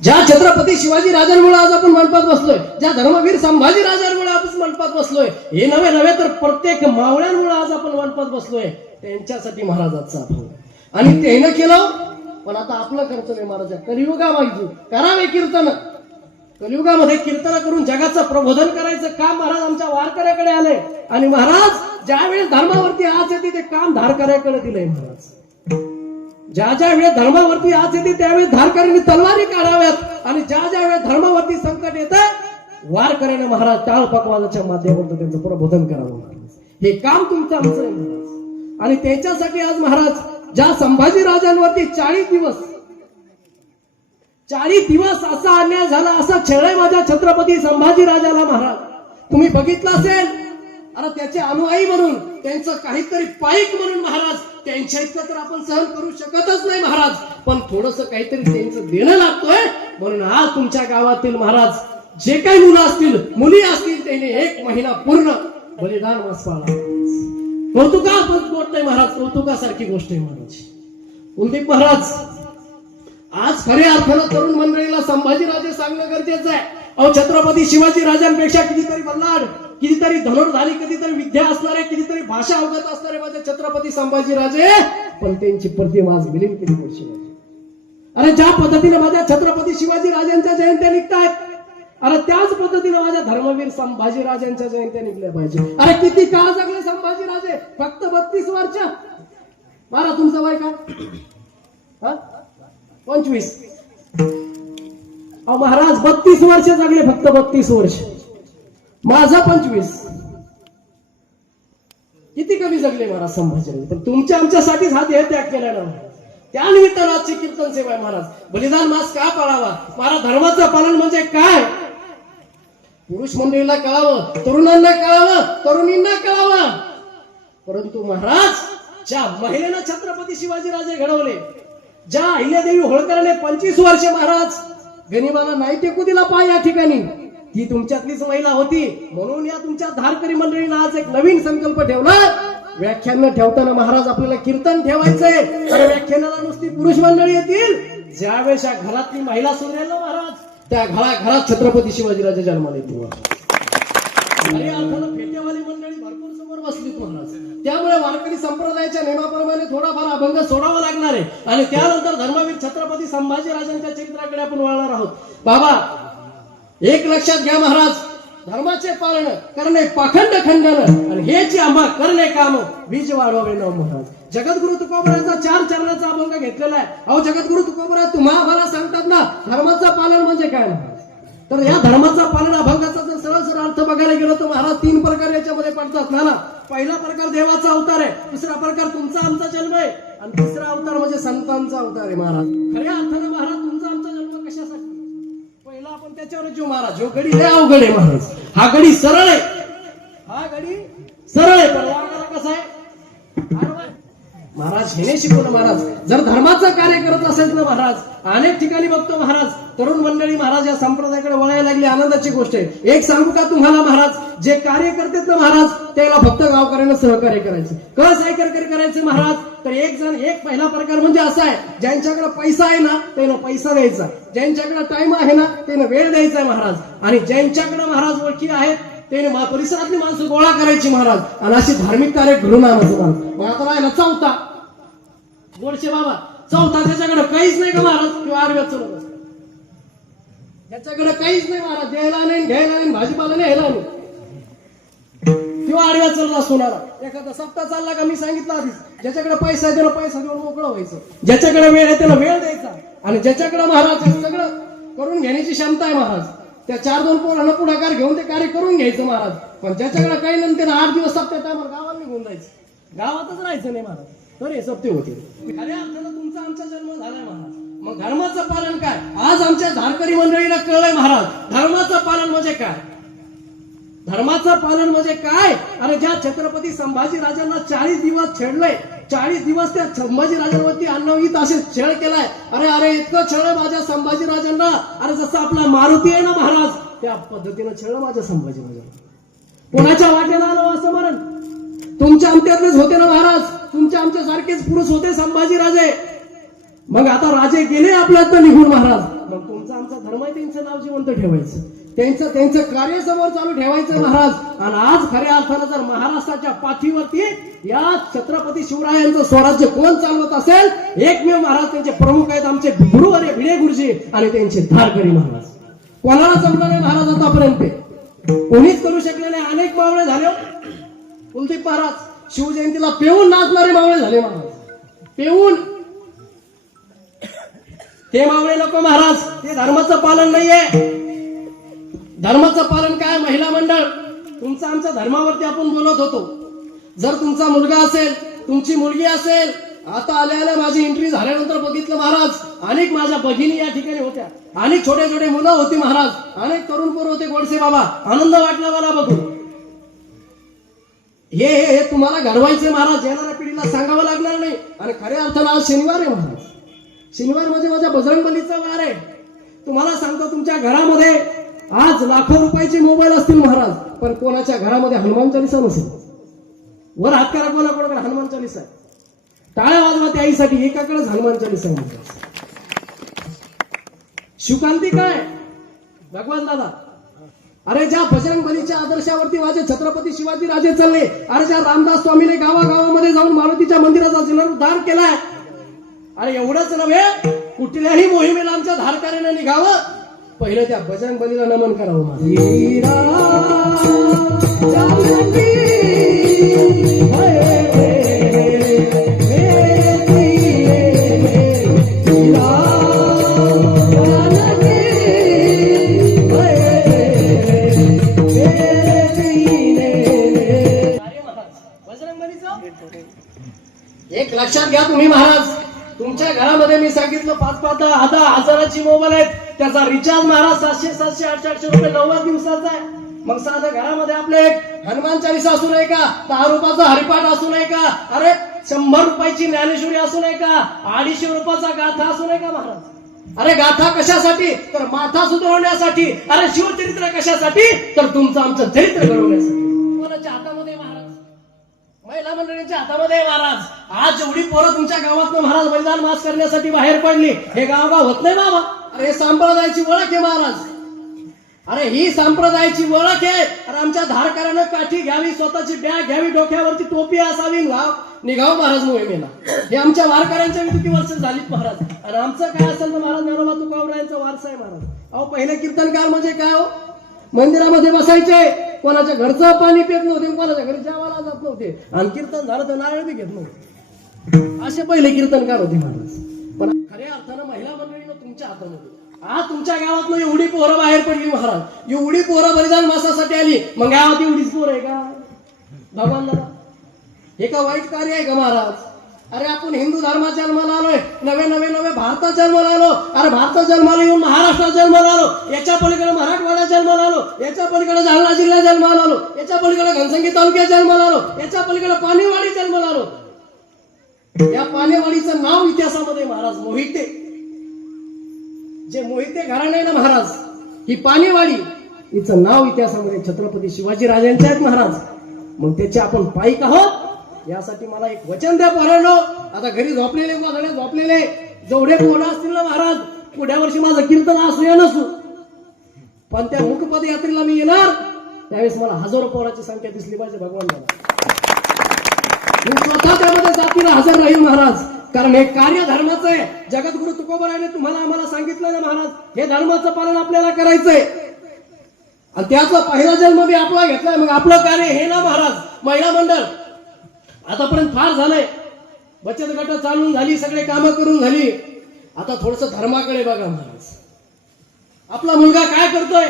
ज्या छत्रपती शिवाजी राजांमुळे आज आपण मंडपात बसलोय, ज्या धर्मवीर संभाजी राजांमुळे आपण मंडपात बसलोय, हे नव्हे नव्हे तर प्रत्येक मावळ्यांमुळे आज आपण मंडपात बसलोय, त्यांच्यासाठी महाराजांचा अभंग. आणि त्यानं केलं, पण आता आपलं कर्तव्य महाराज कलियुगामागची करावे कीर्तन. कलियुगामध्ये कीर्तन करून जगाचं प्रबोधन करायचं काम महाराज आमच्या वारकऱ्याकडे आले. आणि महाराज ज्यावेळेस धर्मावरती आज येते ते काम धारकऱ्याकडे दिलंय. महाराज ज्या ज्या वेळेस धर्मावरती आज येते त्यावेळेस धारकऱ्यांनी तलवारी काढाव्यात. आणि ज्या ज्या वेळेस धर्मावरती संकट येतं वारकऱ्याने महाराज टाळ पकवाजाच्या माध्यमातून त्यांचं प्रबोधन करावं. महाराज हे काम तुमचं आमचं आहे महाराज. आणि त्याच्यासाठी आज महाराज ज्या संभाजी राजांवरती 40 दिवस असा अन्याय झाला, असा छळय माझ्या छत्रपती संभाजी राजाला. महाराज तुम्ही बघितलं असेल, अरे त्याचे अनुयायी म्हणून, त्यांचं काहीतरी पाईक म्हणून महाराज त्यांच्या इतकं तर आपण सहन करू शकतच नाही महाराज. पण थोडस काहीतरी त्यांचं देणं लागतोय. म्हणून आज तुमच्या गावातील महाराज जे काही मुलं असतील, मुली असतील, त्यांनी 1 महिना पूर्ण बलिदान मास पाळला. कौतुकास्पद गोष्ट आहे महाराज, कौतुकासारखी गोष्ट आहे महाराज. कुलदीप महाराज आज खऱ्या अर्थानं तरुण मंडळीला संभाजीराजे सांगणं गरजेचं आहे. अहो छत्रपती शिवाजी राजांपेक्षा कितीतरी बल्लाड, कितीतरी धनुर्धारी, कितीतरी विद्या असणारे, कितीतरी भाषा अवगत असणारे माझे छत्रपती संभाजीराजे, पण त्यांची प्रतिमा आज विलीन केली गोष्टी. अरे ज्या पद्धतीने माझ्या छत्रपती शिवाजी राजांच्या जयंत्या निघतायत, अरे त्याच पद्धतीने माझ्या धर्मवीर संभाजी राजांच्या जयंत्या निघल्या पाहिजे. अरे किती काळ जगले संभाजी राजे? फक्त 32 वर्ष. मारा तुमचं वय काय? 25. अहो महाराज 32 वर्ष जगले, फक्त 32 वर्ष. माझा 25. किती कमी जगले महाराज संभाजीराजे. पण तुमच्या आमच्यासाठीच हा देह त्याग केला ना. त्यानिमित्तानं आजची कीर्तन सेवा आहे महाराज. बलिदान मास का पाळावा महाराज? धर्माचं पालन म्हणजे काय? पुरुष मंडळीला कळावं, तरुणांना कळावं, तरुणींना कळावं. परंतु महाराज ज्या महिलेनं छत्रपती शिवाजी राजे घडवले, ज्या अहिल्यादेवी होळकराने 25 वर्ष महाराज गनिमाला नाही टेकू दिला पाय या ठिकाणी, ती तुमच्यातलीच महिला होती. म्हणून या तुमच्या धारकरी मंडळीनं आज एक नवीन संकल्प ठेवला. व्याख्यान ठेवताना महाराज आपल्याला कीर्तन ठेवायचंय. अरे व्याख्यानाला नुसती पुरुष मंडळी येतील, ज्यावेळेस या घरातली महिला सुरेल ना महाराज, त्या घरात छत्रपती शिवाजीराजे जन्माला येतील. फेट्यावाली मंडळी भरपूर समोर बसली महाराज. त्यामुळे वारकरी संप्रदायाच्या नियमाप्रमाणे थोडाफार अभंग सोडावा लागणार आहे. आणि त्यानंतर धर्मवीर छत्रपती संभाजी राजांच्या चरित्राकडे आपण वळणार आहोत. बाबा एक लक्षात घ्या महाराज, धर्माचे पालन करणे पाखंड खंडन, आणि हेची आंबा करणे काम बीज वाढवावे न महाराज. जगद्गुरु तुकोबराचा 4 चरणाचा अभंग घेतलेला आहे. अहो जगद्गुरु तुकोबरा तुम्हा आम्हाला सांगतात ना धर्माचं पालन म्हणजे काय महाराज. तर या धर्माचा पालन अभंगाचा जर सरळ अर्थ बघायला गेलो तर महाराज 3 प्रकार याच्यामध्ये पडतात ना. पहिला प्रकार देवाचा अवतार आहे, दुसरा प्रकार तुमचा आमचा जन्म आहे, आणि तिसरा अवतार म्हणजे संतांचा अवतार आहे महाराज. खऱ्या अर्थानं महाराज तुमचा आमचा जन्म कशासाठी? पहिला आपण त्याच्यावर जो महाराज जो गडी लय अवघड आहे महाराज. हा गडी सरळ आहे, हा गडी सरळ आहे, पण वागायला कसा आहे महाराज? हेने शिकवलं महाराज. जर धर्माचं कार्य करत असेल ना महाराज, अनेक ठिकाणी बघतो महाराज तरुण मंडळी महाराज या संप्रदायाकडे वळायला लागली. आनंदाची गोष्ट आहे. एक सांगू का तुम्हाला महाराज, जे कार्य करतात ना महाराज त्याला फक्त गावकऱ्यांना सहकार्य करायचं. कसं सहकार्य करायचं महाराज? तर एक पहिला प्रकार म्हणजे असा आहे, ज्यांच्याकडे पैसा आहे ना त्यानं पैसा द्यायचा, ज्यांच्याकडे टाइम आहे ना त्यानं वेळ द्यायचा महाराज, आणि ज्यांच्याकडे महाराज ओळखी आहेत त्याने परिसरातली माणसं गोळा करायची महाराज, आणि अशी धार्मिक कार्य घडून आणायचं महाराज. मग आता राहिला चौथा गोडशे बाबा. चौथा त्याच्याकडे काहीच नाही का महाराज? किंवा आडव्यात चलत असतो, त्याच्याकडे काहीच नाही महाराज. द्यायला नाही, घ्यायला नाही, भाजीपाला नाही, ह्याला नाही, किंवा आडव्यात चालला असतो ना. एखादा सप्ताह चालला का मी सांगितलं आधीच, ज्याच्याकडे पैसा आहे त्याला पैसा देऊन मोकळं व्हायचं, ज्याच्याकडे वेळ आहे त्याला वेळ द्यायचा, आणि ज्याच्याकडे महाराज सगळं करून घेण्याची क्षमता आहे महाराज त्या 4-2 पोरांना पुढाकार घेऊन ते कार्य करून घ्यायचं महाराज. पण ज्याच्याकडे काही नंतर 8 दिवस सप्त्यात आम्हाला गावात निघून जायचं, गावातच राहायचं नाही महाराज. तर हे सत्य होते. खऱ्या अर्थानं तुमचा आमचा जन्म झालाय महाराज. मग धर्माचं पालन काय? आज आमच्या धारकरी मंडळीला कळलंय महाराज धर्माचं पालन म्हणजे काय. धर्माचं पालन म्हणजे काय? अरे ज्या छत्रपती संभाजी राजांना 40 दिवस छेडलंय, 40 दिवस त्या संभाजी राजांवरती अन्नवित असे छळ केलाय. अरे इतकं छळ माझ्या संभाजी राजांना. अरे जसं आपला मारुती आहे ना महाराज, त्या पद्धतीनं छळ माझ्या संभाजी राजांना. कोणाच्या वाटेला आलो असं मरण? तुमच्या आमच्यातलेच होते ना महाराज, तुमच्या आमच्या सारखेच पुरुष होते संभाजी राजे. मग आता राजे गेले आपल्यात निघून महाराज, मग तुमचा आमचा धर्म आहे, त्यांचं नाव जिवंत ठेवायचं, त्यांचं कार्य समोर चालू ठेवायचं महाराज. आणि आज खऱ्या अर्थानं जर महाराष्ट्राच्या पाठीवरती या छत्रपती शिवरायांचं स्वराज्य कोण चालवत असेल, एकमेव महाराज त्यांचे प्रमुख आहेत, आमचे गुरु आणि भिडे गुरुजी आणि त्यांचे धारकरी महाराज. कोणाला जमलं नाही महाराज आतापर्यंत, कोणीच करू शकले नाही. अनेक मावळे झाले, कुलदीप महाराज शिवजयंतीला पेऊन नाचणारे मावळे झाले महाराज, पेऊन. ते मावळे नको महाराज, ते धर्माचं पालन नाहीये. धर्माचं पालन काय? महिला मंडळ. तुमचं आमच्या धर्मावरती आपण बोलत होतो. जर तुमचा मुलगा असेल, तुमची मुलगी असेल, आता आल्या माझी एंट्री झाल्यानंतर बघितलं महाराज, अनेक माझ्या भगिनी या ठिकाणी होत्या, अनेक छोटे छोटे मुलं होती महाराज, अनेक तरुण पोरं होते. गोडसे बाबा, आनंद वाटला मला बघून. हे तुम्हाला घडवायचे महाराज, येणाऱ्या पिढीला सांगावं लागणार नाही. आणि खऱ्या अर्थानं आज शनिवार आहे महाराज, शनिवार म्हणजे माझ्या बजरंगबलीचा वार आहे. तुम्हाला सांगतो, तुमच्या घरामध्ये आज लाखो रुपयाचे मोबाईल असतील महाराज, पण कोणाच्या घरामध्ये हनुमान चालीसा नसेल. वर हात करा, कोणाकडे हनुमान चालीसा आहे. टाळ्या वाजवा त्या आईसाठी, एकाकडेच हनुमान चालीसा आहे. शिवकांती काय भगवान दादा, अरे ज्या बजरंगबलीच्या आदर्शावरती माझे छत्रपती शिवाजी राजे चालले, अरे ज्या रामदास स्वामीने गावागावामध्ये जाऊन मारुतीच्या मंदिराचा जीर्णोद्धार केलाय, अरे एवढंच नव्हे, कुठल्याही मोहिमेला आमच्या धारकऱ्याने निघावं, पहिलं त्या बजरंगबलीला नमन करावं. एक लक्षात घ्या तुम्ही महाराज, तुमच्या घरामध्ये मी सांगितलं 5-5 हजाराची मोबाईल आहेत, त्याचा रिचार्ज महाराज 700-700, 800 रुपये 90 दिवसाचा आहे. मग साधं घरामध्ये आपले एक हनुमान चालीसा असू नये का, 10 रुपयाचा हरिपाठ असू नये का, अरे 100 रुपयाची ज्ञानेश्वरी असू नये का, 250 रुपयाचा गाथा असू नये का महाराज. अरे गाथा कशासाठी? तर माथा सुधारण्यासाठी. अरे शिवचरित्र कशासाठी? तर तुमचं आमचं चरित्र घडवण्यासाठी. कोणाच्या हातामध्ये महाराज? महिला मंडळींच्या हातामध्ये महाराज. आज जेवढी पोरं तुमच्या गावातनं महाराज बलिदान मास करण्यासाठी बाहेर पडली, हे गाव होत नाही बाबा. अरे संप्रदायाची ओळख आहे महाराज, अरे ही संप्रदायाची ओळख आहे. अरे आमच्या धारकऱ्यानं काठी घ्यावी, स्वतःची बॅग घ्यावी, डोक्यावरती टोपी असावी, निघाव महाराज मोहिमेला. हे आमच्या वारकऱ्यांच्या किती वर्ष झालीत महाराज. आणि आमचं काय असेल तर महाराज ज्ञानोबा तुकारायांचा वारसा आहे महाराज. अहो पहिले कीर्तनकार म्हणजे काय हो, मंदिरामध्ये बसायचे, कोणाच्या घरचं पाणी पित नव्हते, कोणाच्या घरी जेवायला जात नव्हते, आणि कीर्तन झालं तर नारळ बी घेत नव्हते. असे पहिले कीर्तनकार होते महाराज. पण खऱ्या अर्थानं महिला मंडळीनं तुमच्या हातामध्ये, आज तुमच्या गावातनं एवढी पोरं बाहेर पडली महाराज, एवढी पोरं बलिदान मासासाठी आली, मग गावात एवढीच पोरं आहे का भगवान दादा? हे का वाईट कार्य आहे का महाराज? अरे आपण हिंदू धर्मात जन्माला आलोय, नवे भारतात जन्माला आलो. अरे भारतात जन्माला येऊन महाराष्ट्रात जन्माला आलो, याच्या पलीकडे मराठवाड्यात जन्माला आलो, याच्या पलीकडे जालना जिल्ह्यात जन्माला आलो, याच्या पलीकडे घनसंगी तालुक्यात जन्माला आलो, याच्या पलीकडे पाणीवाडी जन्माला आलो. या पाणीवाडीचं नाव इतिहासामध्ये महाराज मोहिते, जे मोहिते घराणे आहे ना महाराज, ही पाणीवाडी, हिचं नाव इतिहासामध्ये छत्रपती शिवाजी राजांचे आहेत महाराज. मग त्याचे आपण पाईक आहोत. यासाठी मला एक वचन द्या पोरांनो, आता घरी झोपलेले झोपलेले जेवढे पोरं असतील ना महाराज, पुढ्या वर्षी माझं कीर्तन असू या नसू, पण त्या मुखपद यात्रेला मी येणार, त्यावेळेस मला हजारो पोराची संख्या दिसली पाहिजे भगवान मला. मी स्वतः त्यामध्ये जातीला हजर राहील महाराज, कारण हे कार्य धर्माचं आहे. जगद्गुरु तुकोबारायाने तुम्हाला आम्हाला सांगितलं ना महाराज, हे धर्माचं पालन आपल्याला करायचंय, आणि त्याचा पहिला जन्म बी आपला घेतलाय. मग आपलं कार्य हे ना महाराज. महिला मंडळ आतापर्यंत फार झालंय, बचत गट चालून झाली, सगळे कामं करून झाली, आता थोडस धर्माकडे बघा महाराज. आपला मुलगा काय करतोय,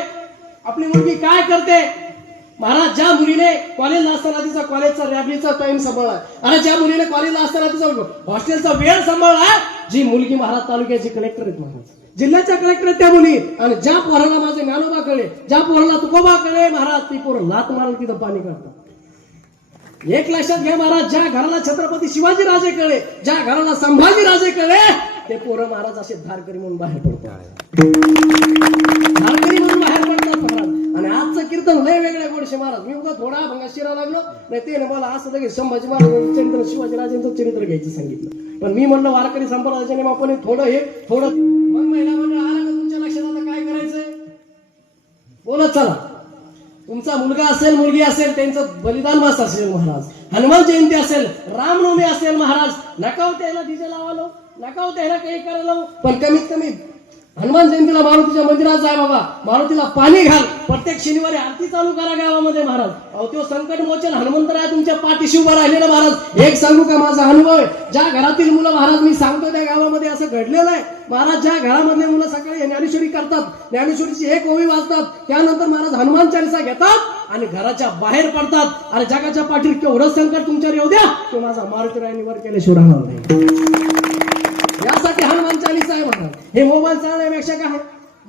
आपली मुलगी काय करते महाराज. ज्या मुलीने कॉलेजला असताना तिचा कॉलेजचा रॅबलीचा टाइम सांभाळला, आणि ज्या मुलीने कॉलेजला असताना तिचा हॉस्टेलचा वेळ सांभाळला, जी मुलगी महाराज तालुक्याची कलेक्टर आहेत महाराज, जिल्ह्याच्या कलेक्टर आहेत त्या मुली. आणि ज्या पोराला माझे ज्ञानोबा कळे, ज्या पोराला तुकोबा कळे महाराज, ती पोरं लात मारल तिथं पाणी काढतात. एक लक्षात घ्या महाराज, ज्या घराला छत्रपती शिवाजी राजे कळे, ज्या घराला संभाजी राजे कळे, ते पोरं महाराज असे धारकरी म्हणून बाहेर पडतात, धारकरी म्हणून बाहेर पडतात महाराज. आणि आजचं कीर्तन लय वेगळ्या गोडशे महाराज. मी उगा थोडा भंगा शिरा लागलो नाही, ते मला असं की संभाजी महाराजांचं चरित्र, शिवाजी राजांचं चरित्र घ्यायचं सांगितलं, पण मी म्हणलं वारकरी संप्रदायाच्या नियमाने थोडं हे थोडं. मग महिला मंडळ आलं का तुमच्या लक्षात बोलत चला. तुमचा मुलगा असेल मुलगी असेल त्यांचं बलिदान मास असेल महाराज, हनुमान जयंती असेल, रामनवमी असेल महाराज, नका हो त्याला डीजे लावालो, नका हो त्याला काही करायला, पण कमीत कमी हनुमान जयंतीला मारुतीच्या मंदिरात जाय बाबा, मारुतीला पाणी घाल, प्रत्येक शनिवारी आरती चालू करा गावामध्ये महाराज. अहो तो संकट मोचन हनुमंतराय तुमच्या पाठीशी उभा राहिलेला महाराज. एक सांगू का माझा अनुभव आहे, ज्या घरातील मुलं महाराज मी सांगतो त्या गावामध्ये असं घडलेलं आहे महाराज. ज्या घरामधले मुलं सकाळी ज्ञानेश्वरी करतात, ज्ञानेश्वरीची एक ओवी वाचतात, त्यानंतर महाराज हनुमान चालीसा घेतात आणि घराच्या बाहेर पडतात. आणि जगाच्या पाठीवर केवढं संकट तुमच्यावर येऊ द्या, तो माझा मारुतीरायांनी वर केल्याशिवाय राहणार नाही. यासाठी हनुमान चालीसा आहे महाराज. हे मोबाईल चालण्यापेक्षा काय,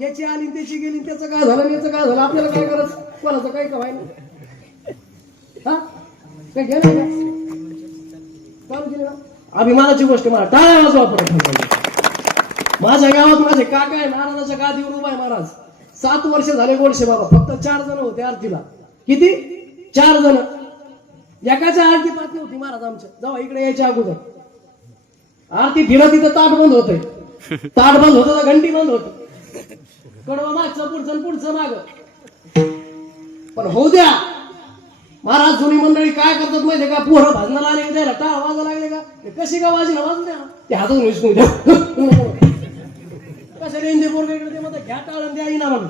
याची आली त्याची गेली, त्याचं काय झालं याचं काय झालं, आपल्याला काय करायचं, कोणाचं काही काय हा काय घे नाही का काम केलं ना. अभिमानाची गोष्ट मला टाळ्या वाजवा पडत. माझ्या गावात माझे काका आहे, महाराजाच्या गादीवर उभा आहे महाराज. 7 वर्ष झाले गोडशे बाबा, फक्त 4 जण होते आरतीला. किती? 4 जण. एकाच्या आरती पाच नव्हती महाराज आमच्या जेव्हा इकडे यायच्या अगोदर. आरती फिरत तिथं ताट बंद होतंय, ताट बंद होतं तर घंटी बंद होत, कडवा मागचं पुढचं माग. पण होऊ द्या महाराज. जुनी मंडळी काय करतात माहितीये का, पोरं भाजनाला आले द्यायला टाळ वाजा लागले का, कशी का वाजली ना वाजू द्या, ते हातून विसरून द्या. कशा इंदे पोरग इकडे मध्ये घ्या टाळ द्या ना म्हणून.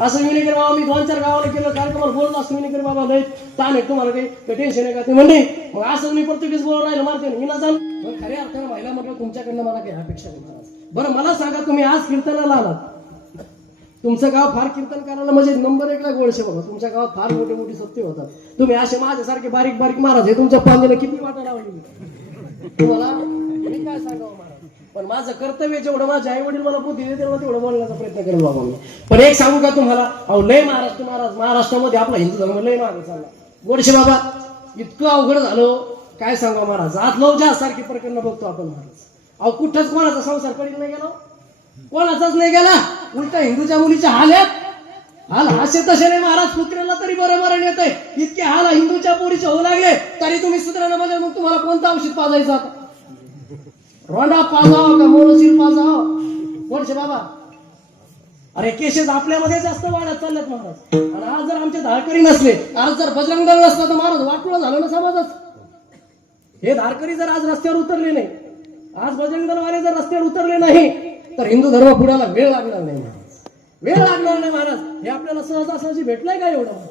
असं विनेकर बाबा मी 2-4 गावाला केलं, कार्यक्रमाला बोलत असतो विनेकर बाबा नाही ताण आहे तुम्हाला, काही टेन्शन आहे का ते म्हणणे. मग असं मी प्रत्येक बोलत राहिलं मारते मी ना जाण. मग खऱ्या अर्थानं महिला म्हटलं तुमच्याकडनं मला काही अपेक्षा नाही महाराज. बरं मला सांगा, तुम्ही आज कीर्तनाला आलात, तुमचं गाव फार कीर्तन करायला म्हणजे नंबर 1ला गोडशे बाबा. तुमच्या गावात फार मोठे मोठी सत्य होतात. तुम्ही असे माझ्यासारखे बारीक बारीक महाराज हे तुमच्या पांदेला किती वाटायला लागली तुम्हाला, मी काय सांगावं महाराज. पण माझं कर्तव्य जेवढं माझ्या आई वडील मला बुद्धी देते तेवढं बोलण्याचा प्रयत्न करेल बाबा मी. पण एक सांगू का तुम्हाला, अहो लय महाराष्ट्र महाराज, महाराष्ट्रामध्ये आपला हिंदू धर्म लय मागे चालला. गोडशे बाबा इतकं अवघड झालं काय सांगा महाराज. आज लवजा सारखी प्रकरण बघतो आपण महाराज. अहो कुठंच कोणाचा संसार करीत नाही गेला, कोणाचाच नाही गेला. उलट हिंदूच्या मुलीच्या हाल आहेत, हाल असे तसे नाही महाराज. कुत्र्याला तरी बरं येत आहे, इतके हाल हिंदूच्या पोरीचे होऊ लागले तरी तुम्ही सुधारणा म्हणजे मग तुम्हाला कोणतं औषध पाजायचं आता, रोंडा पाजाव का मोरशीर पाजाव गोडशे बाबा. अरे केसेस आपल्यामध्ये जास्त वाढत चाललेत महाराज. आणि आज जर आमचे धारकरी नसले, आज जर बजरंग दल नसला तर महाराज वाटलं झालं ना समाजात. हे धारकरी जर आज रस्त्यावर उतरले नाही, आज बजरंग दलवाले जर रस्त्यावर उतरले नाही तर हिंदू धर्म पुढाला वेळ लागणार नाही महाराज, वेळ लागणार नाही महाराज. हे आपल्याला सहजासहजी भेटलंय का एवढं,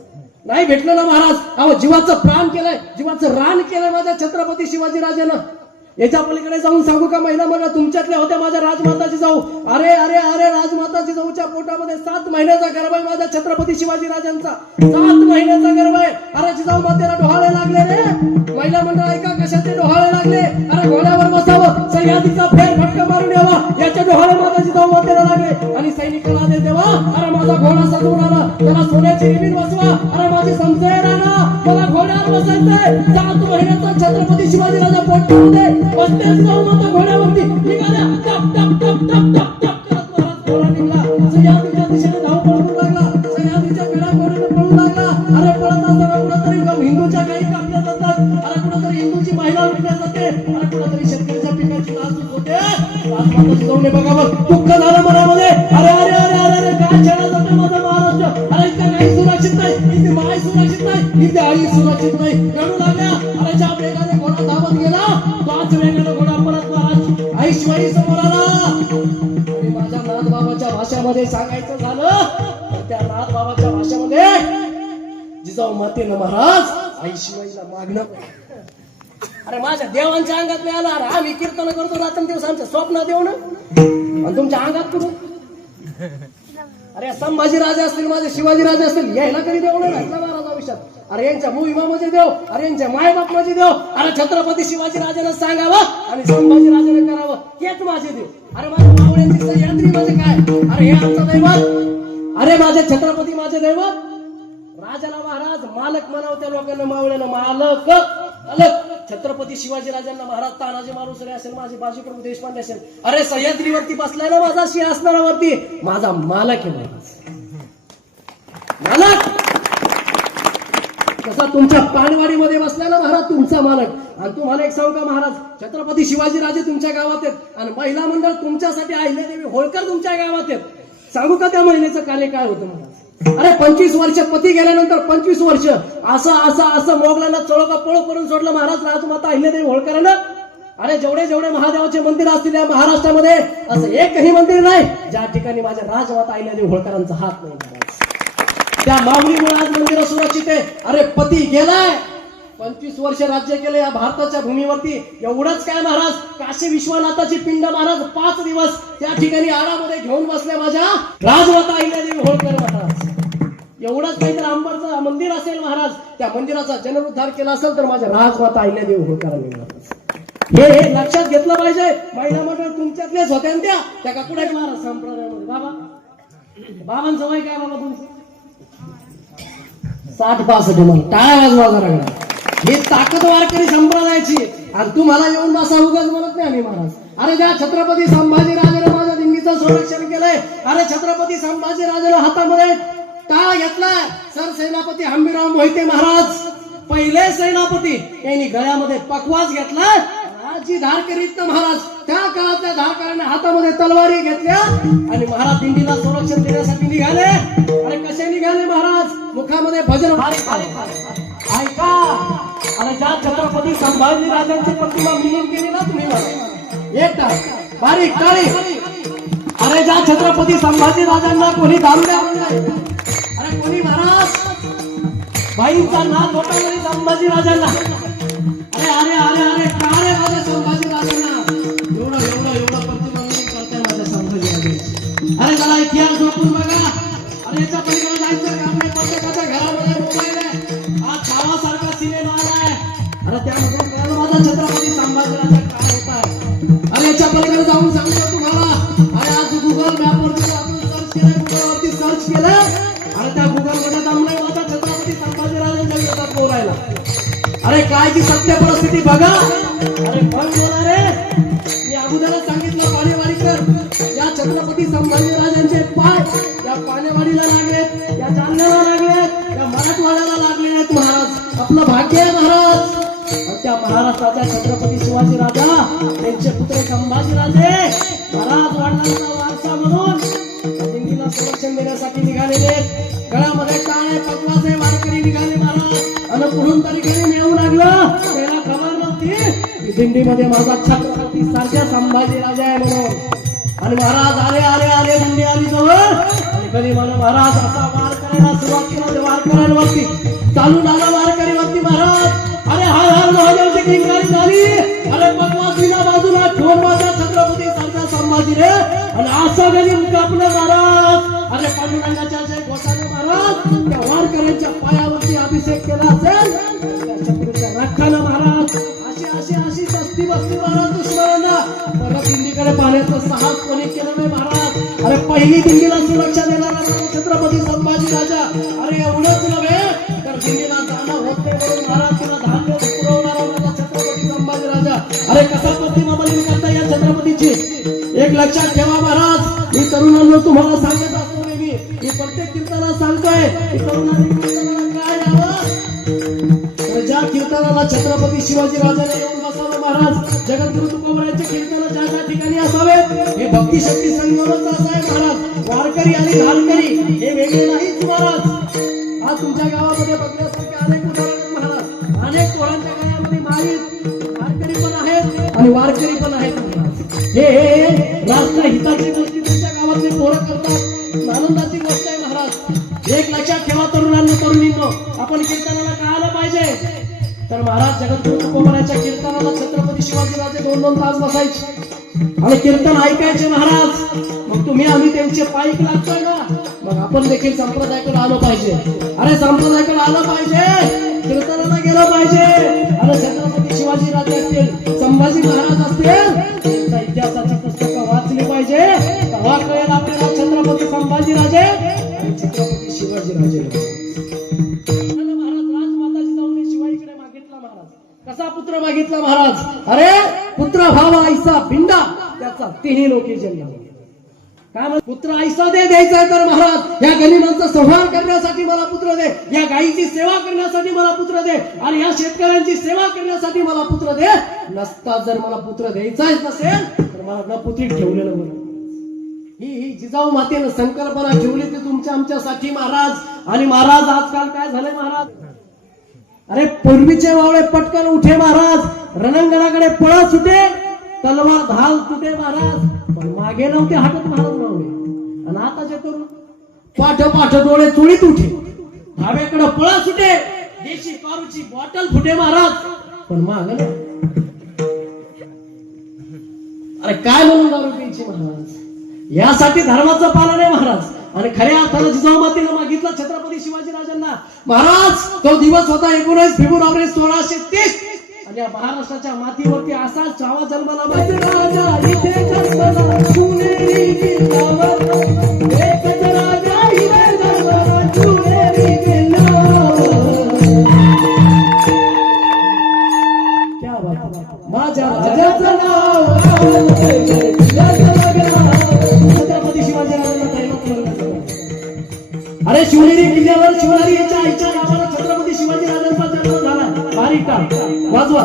नाही भेटलं ना महाराज. अहो जीवाचं प्राण केलंय, जीवाचं रान केलंय माझ्या छत्रपती शिवाजी राजानं. याच्या पलीकडे जाऊन सांगू का, महिला मला तुमच्यातल्या होत्या माझ्या राजमाताची जाऊ. अरे अरे अरे राजमाताची जाऊच्या पोटामध्ये 7 महिन्याचा गर्भ आहे माझ्या छत्रपती शिवाजी राजांचा. 7 महिन्याचा गर्भ आहे. अरे जिजाऊ मातेला डोहाळे लागले रे. महिला मंडळ ऐका कशाचे डोहाळे लागले. अरे घोड्यावर बसावं, सह्याद्रीचा फेर फटका मारून यावा याचे डोहाळे माझ्या जिजाऊ मातेला लागले. आणि सैनिकाला दे देवा, अरे माझा घोडा सजवून आला, त्याला सोन्याची रिबीन बसवा. अरे माझी समजेर आला, मला घोड्यावर बसायचंय. 7 महिन्याचा छत्रपती शिवाजी राजा पोटामध्ये बसतेच जाऊ माता घोड्यावरती निघाल्या. टप टप टप टप टप टप करत महाराज घोडा निघाला. सह्याद्रीच्या दिशेने धाव पळून लागला, सह्याद्रीच्या गडाकडे पळून लागला. अरे पळत असताना कुठंतरी हिंदूच्या काही कापल्या जातात, अरे कुठंतरी हिंदूची महिला विकल्या जाते, अरे कुठंतरी शेतकऱ्याच्या पिकाची नासधूस होते. राजमाताची जाऊन बघावं दुःख झालं मनामध्ये. अरे अरे अरे अरे अरे काय छेडा जातोय माझा महाराष्ट्र. अरे इथं काही सुरक्षित नाही, इथे माय सुरक्षित नाही, इथे आई सुरक्षित नाही. रडू लागल्या. अरे ज्या वेगाने घोडा धावत गेला त्याच वेगाने घोडा परत महाराज ऐश्वरी समोर आला. आणि माझ्या नाथबाबाच्या भाषेमध्ये सांगायचं झालं तर त्या नाथबाबाच्या भाषेमध्ये जिजाऊ मातेनं महाराज ऐश्वरीला मागणं. अरे माझ्या देवांच्या अंगात नाही आला. आम्ही कीर्तन करतो रात्रंदिवस आमच्या स्वप्नात देऊ ना, आणि तुमच्या अंगात करू. अरे संभाजी राजे असतील, माझे शिवाजी राजे असतील, यायला कधी देऊ नाही घातला महाराज आयुष्यात. अरे यांच्या मुलीमा म्हणजे देव, अरे यांच्या मायबाप म्हणजे देव. अरे छत्रपती शिवाजी राजानं सांगावं आणि संभाजी राजानं करावं, हेच माझे देव. अरे माझ्या मावळ्यांची सह्याद्री म्हणजे काय, अरे हे आमचं दैवत. अरे माझे छत्रपती माझे दैवत. राजाला महाराज मालक म्हणावं त्या लोकांना, मावळ्याला मालक अलग. छत्रपती शिवाजी राजांना महाराज तानाजी मालुसरे असेल, माझे बाजी प्रभू देशपांडे असेल, अरे सह्याद्रीवरती बसलाय ना माझा सिंहासनावरती, माझा मालक आहे महाराज, मालक. तसा तुमच्या पानवाडीमध्ये बसलाय ना महाराज तुमचा मालक. आणि तुम्हाला एक सांगू का महाराज, छत्रपती शिवाजी राजे तुमच्या गावात आहेत आणि महिला मंडळ तुमच्यासाठी अहिल्यादेवी होळकर तुमच्या गावात आहेत. सांगू का त्या महिलेचं कार्य काय होतं महाराज. अरे 25 वर्ष पती गेल्यानंतर 25 वर्ष असं मोगलांना चोळका करून सोडलं महाराज राजमाता अहिल्यादेवी होळकरांना. अरे जेवढे महादेवाचे मंदिर असतील या महाराष्ट्रामध्ये असं एकही मंदिर नाही ज्या ठिकाणी माझ्या राजमाता अहिल्यादेवी होळकरांचा हात नाही महाराज. त्या माऊलीमुळे आज मंदिर सुरक्षित आहे. अरे पती गेलाय, 25 वर्ष राज्य केले या भारताच्या भूमीवरती. एवढंच काय महाराज, काशी विश्वनाथाची पिंड महाराज 5 दिवस त्या ठिकाणी आरामध्ये घेऊन बसले माझ्या राजमाता अहिल्यादेवी होळकर महाराज. एवढंच नाही तर अंबरचं मंदिर असेल महाराज, त्या मंदिराचा जनरुद्धार केला असेल तर माझ्या राजमाता अहिल्यादेवी होळकरांनी महाराज. हे लक्षात घेतलं पाहिजे. महिला मंडळ तुमच्यातलेच होत्या ना त्या का कुठे महाराज संप्रदायामध्ये. बाबांचं वय काय बाबा तुमचं? 60-65 म्हणून टाळ्या वाजवा जरा. ही ताकद वारकरी संप्रदायाची. आणि तू मला येऊन बसा उगाच म्हणत नाही आम्ही महाराज. अरे ज्या छत्रपती संभाजीराजाने माझ्या दिंडीचं संरक्षण केलंय, अरे छत्रपती संभाजीराजाने हातामध्ये टाळ घेतलाय. सरसेनापती हंबीरराव मोहिते महाराज पहिले सेनापती, यांनी गळ्यामध्ये पखवाज घेतलाय. जी धार करीत महाराज त्या काळातल्या धारकऱ्यांनी हातामध्ये तलवारी घेतल्या आणि महाराज दिंडीला संरक्षण देण्यासाठी निघाले. अरे कसे निघाले महाराज? मुखामध्ये भजन. ऐका, अरे ज्या छत्रपती संभाजी राजांची प्रतिमा मिळून केली ना तुम्ही एक बारीक टाळी. अरे ज्या छत्रपती संभाजी राजांना कोणी दामड्या म्हणलाय, अरे कोणी महाराज बाईंचा नाद होता तरी संभाजी राजांना. अरे अरे अरे अरे का रे माझ्या संभाजी राजांना एवढं प्रतिबंधन करताय माझ्या संभाजी राजांची. अरे जरा इतिहास झोपून बघा. अरे याच्या पलीकडे जायचं का? आपल्या प्रत्येकाच्या घरामध्ये मोबाईल आहे. आज छावासारखा सिनेमा आलाय. अरे त्यामधून कळलं माझा छत्रपती संभाजी राजा काय होता. अरे याच्या पलीकडे जाऊन सांगतो तुम्हाला. अरे आज गुगल मॅपवरती आपण सर्च केलंय, गुगलवरती सर्च केलं. अरे त्या गुगलमध्ये दमलाय माझा छत्रपती संभाजी राजांच्या विरोधात बोलायला. अरे काय ती सत्य परिस्थिती बघा. अरे कोण बोला रे? मी अगोदरच सांगितलं पाणेवाडीकर या छत्रपती संभाजीराजांचे पाय या पाणेवाडीला लागलेत, या जालन्याला लागलेत, या मराठवाड्याला लागले आहेत महाराज. आपलं भाग्य आहे महाराज. त्या महाराष्ट्राच्या छत्रपती शिवाजी राजा त्यांचे पुत्र संभाजीराजे महाराज वडिलांचा वारसा म्हणून दिंडीला संरक्षण देण्यासाठी निघालेले. गळ्यामध्ये टाळे पकवाचे वारकरी निघाले महाराज. आणि पुढून तरी घरी येऊ लागलं, त्याला खबर नव्हती दिंडीमध्ये माझा छत्रपती सारख्या संभाजी राजा आहे म्हणून. आणि महाराज आले दिंडी आली जवळ. आणि कधी मला महाराज असा वार करायला सुरुवात केला. वारकऱ्यांवरती चालून आला वारकरीवरती महाराज. अरे हर हर महादेवची किंकारी झाली. अरे पकवास विना बाजूला ठेवून माझा छत्रपती सारखा संभाजी रे. आणि असं कधी कापलं महाराज. अरे पांडुरंगाच्या जय घोषाने महाराज त्या वारकऱ्यांच्या पायावरती अभिषेक केला असेल त्या छत्रपतीच्या रक्षानं महाराज. अशी सस्ती बसती महाराज दुश्मनांना. परत दिंडीकडे पाहण्याचं साहस कोणी केलं नाही महाराज. अरे पहिली दिंडीला सुरक्षा देणारा छत्रपती संभाजी राजा. अरे एवढंच नव्हे तर दिंडीला जाणं होत नाही म्हणून महाराज तुला धान्य पुरवणारा माझा छत्रपती संभाजी राजा. अरे कसा प्रतिमा बलिदान करता या छत्रपतीची. एक लक्षात ठेवा महाराज. मी तरुणांना तुम्हाला सांगत असतो नेहमी, मी प्रत्येक कीर्तनाला सांगतोय की तरुणांनी कीर्तनाला काय यावं. तर ज्या कीर्तनाला छत्रपती शिवाजी राजाने येऊन बसावं महाराज. जगद्गुरु तुकोबरायांचे कीर्तन ज्या ज्या ठिकाणी असावेत हे भक्ती शक्ती संगमच असा आहे महाराज. वारकरी आणि धारकरी हे वेगळे नाहीच महाराज. आज तुमच्या गावामध्ये बघण्यासारखे अनेक उदाहरण महाराज. अनेक पोरांच्या गळ्यामध्ये वारकरी पण आहेत आणि वारकरी पण आहेत महाराज. हे राष्ट्रहिताची गोष्टी तुमच्या गावातले पोरं करतात. आनंदाची गोष्ट आहे महाराज. एक लक्षात ठेवा तरुणांनी तरुणींनो, आपण कीर्तनाला काय आलं पाहिजे तर महाराज जगद्गुरु तुकोबराच्या कीर्तनाला छत्रपती शिवाजी राजे 2-2 तास बसायचे आणि कीर्तन ऐकायचे महाराज. मग तुम्ही आम्ही त्यांचे पाईक लागतोय ना, मग आपण देखील संप्रदायाकडे आलो पाहिजे. अरे संप्रदायाकडे आलं पाहिजे, कीर्तनाला गेलं पाहिजे. अरे छत्रपती शिवाजी राजे असतील, संभाजी महाराज असतील, त्यांचा इतिहासाची पुस्तकं वाचली पाहिजे. तेव्हा कळेल आपल्याला छत्रपती संभाजी राजे आणि छत्रपती शिवाजी राजे. कसा पुत्र मागितला महाराज. अरे पुत्र व्हावा ऐसा भिंडा त्याचा तिन्ही लोकी जन्म. काय म्हणत? पुत्र ऐसा दे द्यायचा तर महाराज या गनिमांचा संहार करण्यासाठी मला पुत्र दे, या गायीची सेवा करण्यासाठी मला पुत्र दे, आणि या शेतकऱ्यांची सेवा करण्यासाठी मला पुत्र दे. नसता जर मला पुत्र द्यायचाच नसेल तर मला न पुत्री ठेवलेलं बरं. ही जिजाऊ मातेनं संकल्पना ठेवली ती तुमच्या आमच्यासाठी महाराज. आणि महाराज आजकाल काय झालंय महाराज, अरे पूर्वीचे वावळे पटकन उठे महाराज, रणांगणाकडे पळ सुटे, तलवार धाल तुटे महाराज, पण मागे नव्हते हटत महाराज वावळे. आणि आताचे तरुण पाठ पाठ डोळे चोळीत उठे, धाब्याकडे पळ सुटे, देशी पारूची बॉटल फुटे महाराज, पण माग नाही. अरे काय म्हणून दारू प्यायची महाराज, यासाठी धर्माचं पालन आहे महाराज. आणि खऱ्या अर्थानं जिजाऊ मातेनं मागितलं छत्रपती शिवाजी राजांना महाराज. तो दिवस होता 19 फेब्रुवारी 1630. आणि या महाराष्ट्राच्या मातीवरती असाच छावा जन्माला राजा इथे जन्मला, शिवनेरी किल्ल्यावर एकच राजा इथे जन्मला, शिवनेरी किल्ल्यावर. क्या बात, माझ्या राजाचं नाव छत्रपती शिवाजी राजांना. अरे शिवनेरी किल्ल्यावर शिवनेरी याच्या आईच्या नावाला छत्रपती शिवाजी राजांचा जन्म झाला. बारीक का वाजवा,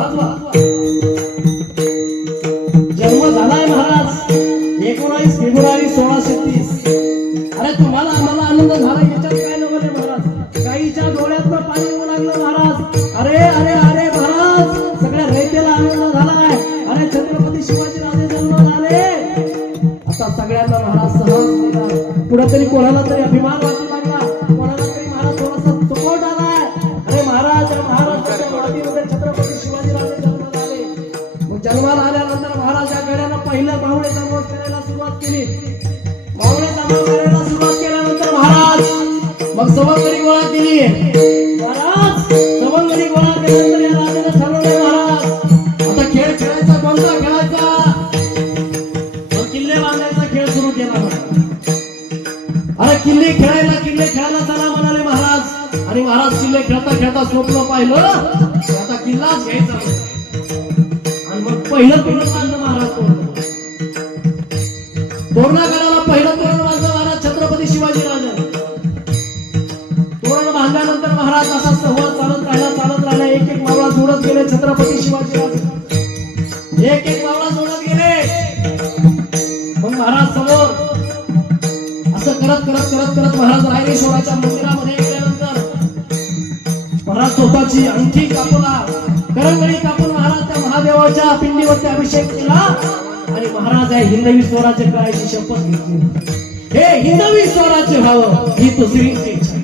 जन्म झालाय महाराज 19 फेब्रुवारी 1630. अरे तुम्हाला आम्हाला आनंद झाला याच्यात काय नव्हते महाराज. गाईच्या डोळ्यातनं पाणी येऊ लागलं महाराज. अरे अरे अरे महाराज, सगळ्या रयतेला आनंद झालाय. अरे छत्रपती शिवाजी राजे जन्म झाले. आता सगळ्यांना महाराज सहज कुठेतरी कोणाला तरी अभिमान वाटू लागला, कोणाला तरी महाराज थोडासा चुकवट आलाय. अरे महाराज, महाराष्ट्राच्या मातीमध्ये छत्रपती शिवाजी राजे जन्म झाले. मग जन्माला आल्यानंतर महाराज या गड्यानं पहिल्या मावळे जमाव करायला सुरुवात केली. मावळे जमाव करायला सुरुवात केल्यानंतर महाराज मग सवंगडी गोळा केली. महाराज सवंगडी गोळा केल्यानंतर या राजाने ठरवलं महाराज आता खेळ खेळायचा, कोणता खेळायचा, किल्ले बांधायचा खेळ सुरू केला. अरे किल्ले खेळायला चला म्हणाले महाराज. आणि महाराज किल्ले खेळता खेळता स्वप्न पाहिलं आता किल्लाच घ्यायचा. आणि मग पहिलं तोरण बांधलं महाराज. तोरणागडाला पहिलं तोरण बांधलं महाराज छत्रपती शिवाजी राजा. तोरण बांधल्यानंतर महाराज असा संवाद चालत राहिला. एक एक मावळा जोडत गेले छत्रपती शिवाजी राजा, एक एक मावळा जोडत गेले. मग महाराज समोर असं करत महाराज रायरेश्वराच्या मंदिरामध्ये गेल्यानंतर महाराज स्वतःची अंगठी कापला, करंगळी कापून महाराज त्या महादेवाच्या पिंडीवरती अभिषेक केला. आणि महाराज आहे हिंदवी स्वराज्य करायची शपथ घेतली. हे हिंदवी स्वराज्य व्हावं ही दुसरीची इच्छा.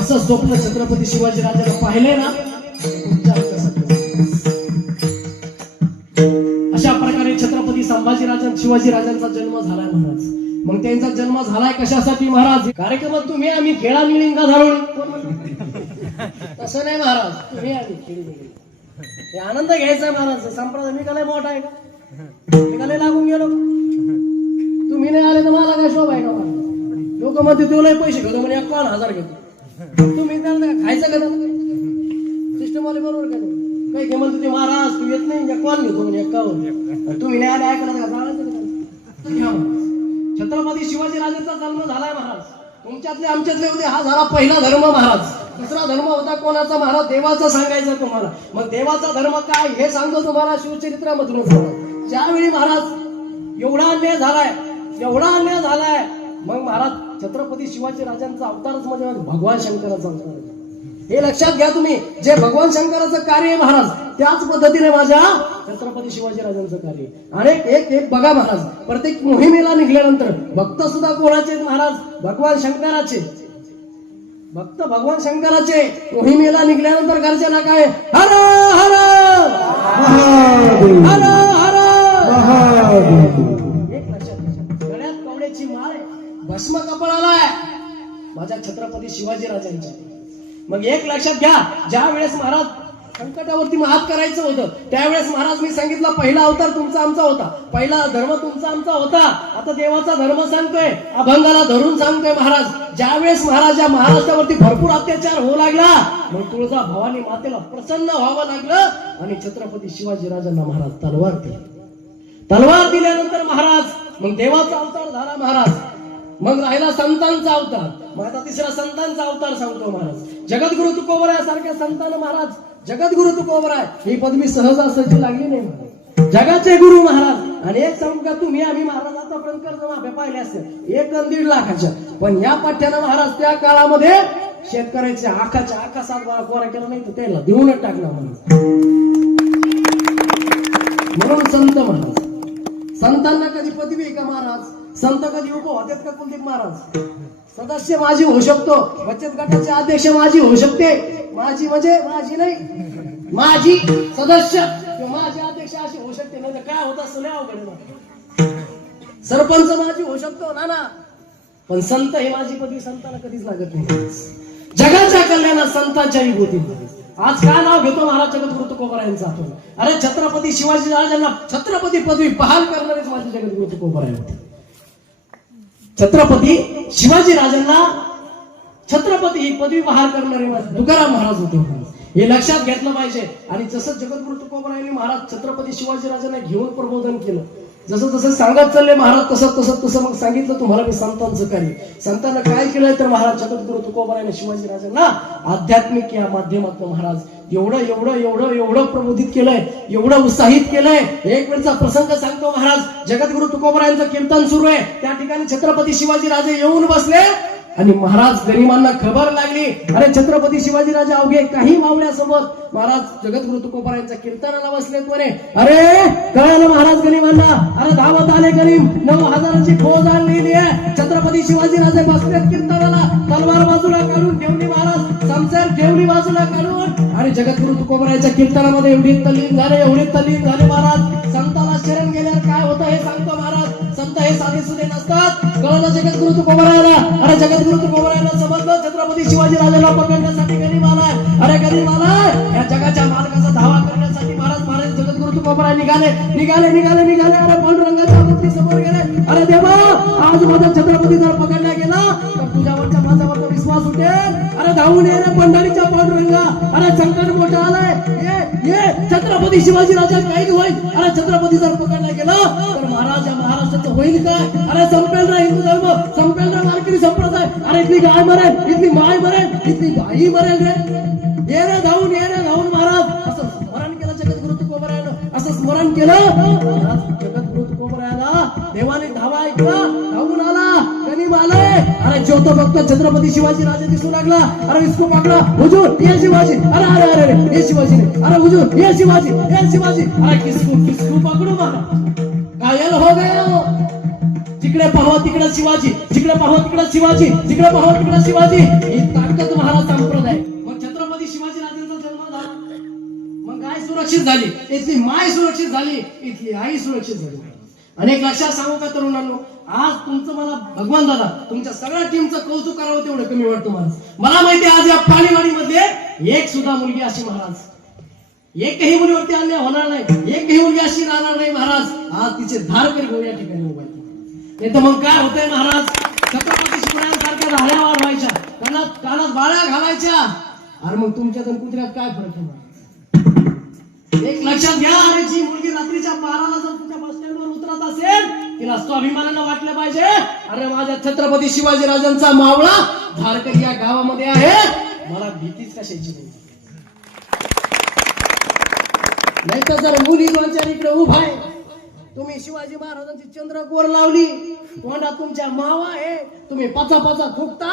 असं स्वप्न छत्रपती शिवाजी राजाला पाहिले ना. अशा प्रकारे छत्रपती संभाजी राजा शिवाजी राजांचा जन्म झालाय महाराज. मग त्यांचा जन्म झालाय कशासाठी महाराज, कार्यक्रमात तुम्ही आम्ही खेळा मिळीन का झालो तसं नाही महाराज. तुम्ही आम्ही खेळी आनंद घ्यायचा महाराज. संप्रदाय मी काय मोठा आहे का, मी काय लागून गेलो. तुम्ही नाही आले तर मला काय शोभा आहे का. लोक मध्ये तुला पैसे घेतो म्हणजे 51,000 घेतो. तुम्ही खायचं का सिस्टम वाले बरोबर का काही घे म्हणतो ते महाराज तू येत नाही कोण घेतो म्हणजे 51. तुम्ही नाही आले ऐकलं का चालायचं. छत्रपती शिवाजी राजांचा जन्म झालाय महाराज. तुमच्यातले आमच्यातले होते. हा झाला पहिला धर्म महाराज. दुसरा धर्म होता कोणाचा महाराज, देवाचा सांगायचा तुम्हाला. मग देवाचा धर्म काय हे सांगतो तुम्हाला शिवचरित्रामधून. ज्यावेळी महाराज एवढा अन्याय झालाय मग महाराज छत्रपती शिवाजी राजांचा अवतारच म्हणजे भगवान शंकराचा अवतार. हे लक्षात घ्या तुम्ही. जे भगवान शंकराचं कार्य आहे महाराज त्याच पद्धतीने माझ्या छत्रपती शिवाजी राजांचं कार्य. आणि एक बघा महाराज, प्रत्येक मोहिमेला निघाल्यानंतर भक्त सुद्धा कोणाचे महाराज, भगवान शंकराचे भक्त. भगवान शंकराचे मोहिमेला निघाल्यानंतर गर्जना काय, हर हर हर हर. एक लक्षात, गळ्यात कवड्याची माळ, भस्म कपाळाला माझ्या छत्रपती शिवाजी राजांच्या. मग एक लक्षात घ्या, ज्या वेळेस महाराज संकटावरती मात करायचं होतं त्यावेळेस महाराज मी सांगितलं पहिला अवतार तुमचा आमचा होता, पहिला धर्म तुमचा आमचा होता. आता देवाचा धर्म सांगतोय, अभंगाला धरून सांगतोय महाराज. ज्यावेळेस महाराज या महाराष्ट्रावरती भरपूर अत्याचार होऊ लागला मग तुळजा भवानी मातेला प्रसन्न व्हावं लागलं आणि छत्रपती शिवाजी राजांना महाराज तलवार दिल्यानंतर महाराज मग देवाचा अवतार झाला महाराज. मग राहिला संतांचा अवतार. मग आता तिसरा संतांचा अवतार सांगतो महाराज. जगद्गुरु तुकोबराय सारख्या संतांना महाराज जगद्गुरु तुकोबराय ही पदवी सहज असायची लागली नाही महाराज. जगाचे गुरु महाराज. आणि एक सांगू का, तुम्ही आम्ही महाराज आतापर्यंत कर्ज माफी पाहिले असते 1 आणि 1.5 लाखाच्या, पण या पाठ्यानं महाराज त्या काळामध्ये शेतकऱ्याच्या आखाच्या आखा 7 कोरा केला नाही तर त्याला देऊनच टाकला म्हणून संत महाराज. संतांना कधी पदवी आहे का महाराज? संत कधी उभं होतात का कुलदीप महाराज? सदस्य माझी होऊ शकतो, बचत गटाचे अध्यक्ष माझी होऊ शकते, माझी म्हणजे माझी नाही, माझी सदस्य किंवा माझे अध्यक्ष अशी होऊ शकते, नाही काय होत असं नाही अवघड. सरपंच माझी होऊ शकतो ना, पण संत हे माझी पदवी संतांना कधीच लागत नाही. जगाच्या कल्याणात संतांच्या विभूती. आज काय नाव घेतो महाराज जगद्गुरु तुकोबारायांचा आपण? अरे छत्रपती शिवाजी राजांना छत्रपती पदवी बहाल करणारेच माझे जगद्गुरु तुकोबाराय होते. छत्रपती शिवाजी राजांना छत्रपती ही पदवी बहाल करणारे तुकाराम महाराज होते. हे लक्षात घेतलं पाहिजे. आणि जसं जगद्गुरु तुकोबारायांनी महाराज छत्रपती शिवाजी राजांना घेऊन प्रबोधन केलं, जसं जसं सांगत चालले महाराज तसं मग सांगितलं तुम्हाला मी संतांचं कार्य. संतांना काय केलंय तर महाराज जगद्गुरु तुकोबारायांनी शिवाजी राजांना आध्यात्मिक या माध्यमातून महाराज एवढं प्रबोधित केलंय, एवढं उत्साहित केलंय. एक वेळचा प्रसंग सांगतो महाराज. जगद्गुरु तुकोबारायांचं कीर्तन सुरू आहे, त्या ठिकाणी छत्रपती शिवाजी राजे येऊन बसले आणि महाराज गरिबांना खबर लागली. अरे छत्रपती शिवाजी राजे अवघे काही मावळ्यासोबत महाराज जगद्गुरु तुकोबारायांच्या कीर्तनाला बसलेत म्हणे. अरे कळलं महाराज गरिबांना. अरे धावत आले गरीब, 9,000ची फौज आणलेली आहे. छत्रपती शिवाजी राजे बसलेत कीर्तनाला, तलवार बाजूला काढून ठेवली महाराज, समसेर ठेवली बाजूला काढून. आणि जगद्गुरु तुकोबारायांच्या कीर्तनामध्ये एवढी तल्लीन झाले महाराज. संताला शरण गेल्यावर काय होतं हे सांगतो महाराज. संत हे साधे सुधे नसतात. कळलं जगद्गुरु तुकोबारायांना. अरे जगद्गुरु तुकोबारायांना समजलं छत्रपती शिवाजी राजांना पकडण्यासाठी गरीब आलाय. अरे गरीब आलाय, या जगाच्या मालकाचा धावा करण्यासाठी महाराज जगद्गुरु तुकोबाराय निघाले. अरे पांडुरंगाच्या मूर्ती समोर गेले. अरे देवा, आज माझा छत्रपती जर पकडला गेला तर तुझ्यावरच्या माझ्यावरचा विश्वास उठेल. अरे धावून ये रे पंढरीच्या पांडुरंगा. अरे संकट मोठं आलंय, ये छत्रपती शिवाजी राजा काही होईल. अरे छत्रपती जर पकडला गेला तर महाराज या महाराष्ट्राचं होईल काय? अरे संपेल रे हिंदू धर्म, संपेल रे वारकरी संप्रदाय. अरे इथली गाय मरेल, इथली माय मरेल, इथली गाई मरेल रे. ये रे धावून महाराज. असं स्मरण केलं जगद्गुरु तुकोबारायानं, असं स्मरण केलं जगद्गुरु तुकोबारायाला. देवाने धावा ऐकला, धावून आला, गनीम आलाय. अरे ज्योत बघतो छत्रपती शिवाजी राजे दिसू लागला. अरे इसको पकडा, हुजूर ये शिवाजी. अरे ये शिवाजी नाही, अरे हुजूर ये शिवाजी. अरे किसको पकडू महाराज, घायल हो गए. जिकडे पाहावं तिकडे शिवाजी, जिकडे पाहावं तिकडे शिवाजी, जिकडे पाहावं तिकडे शिवाजी. ही ताकद महाराज संप्रदाय. मग छत्रपती शिवाजी राजांचा जन्म झाला, मग गाय सुरक्षित झाली, इथली माय सुरक्षित झाली, इथली आई सुरक्षित झाली. अनेक लक्षात सांगू का तरुणांनो, आज तुमचं मला भगवान दादा तुमच्या सगळ्या टीमचं कौतुक करावं तेवढं कमी वाटतं महाराज. मला माहिती आज या पाणीवाडी मध्ये एक सुद्धा मुलगी अशी महाराज, एकही मुलीवरती अन्याय होणार नाही, एकही मुलगी अशी राहणार नाही महाराज. आज तिचे धारकरी भाऊ या ठिकाणी उभा नाही तर मग काय होतंय महाराज, छत्रपती शिवरायांसारख्या धाऱ्या वाढवायच्या, कानात बाळ्या घालायच्या. अरे मग तुमच्यात आणि कुत्र्यात काय फरक आहे? एक लक्षात घ्या. अरे जी मुलगी रात्रीच्या 12ला जर तुमच्या बस स्टँडवर उतरत असेल, तिला स्वाभिमानानं वाटलं पाहिजे, अरे माझ्या छत्रपती शिवाजी राजांचा मावळा धारकरी या गावामध्ये आहे, मला भीतीच कशाची नाही. नाही तर जर मुली दोनच्या इकडे उभा आहे, तुम्ही शिवाजी महाराजांची चंद्रकोर लावली, तोंडात तुमच्या मावा आहे, तुम्ही पाचा थुकता,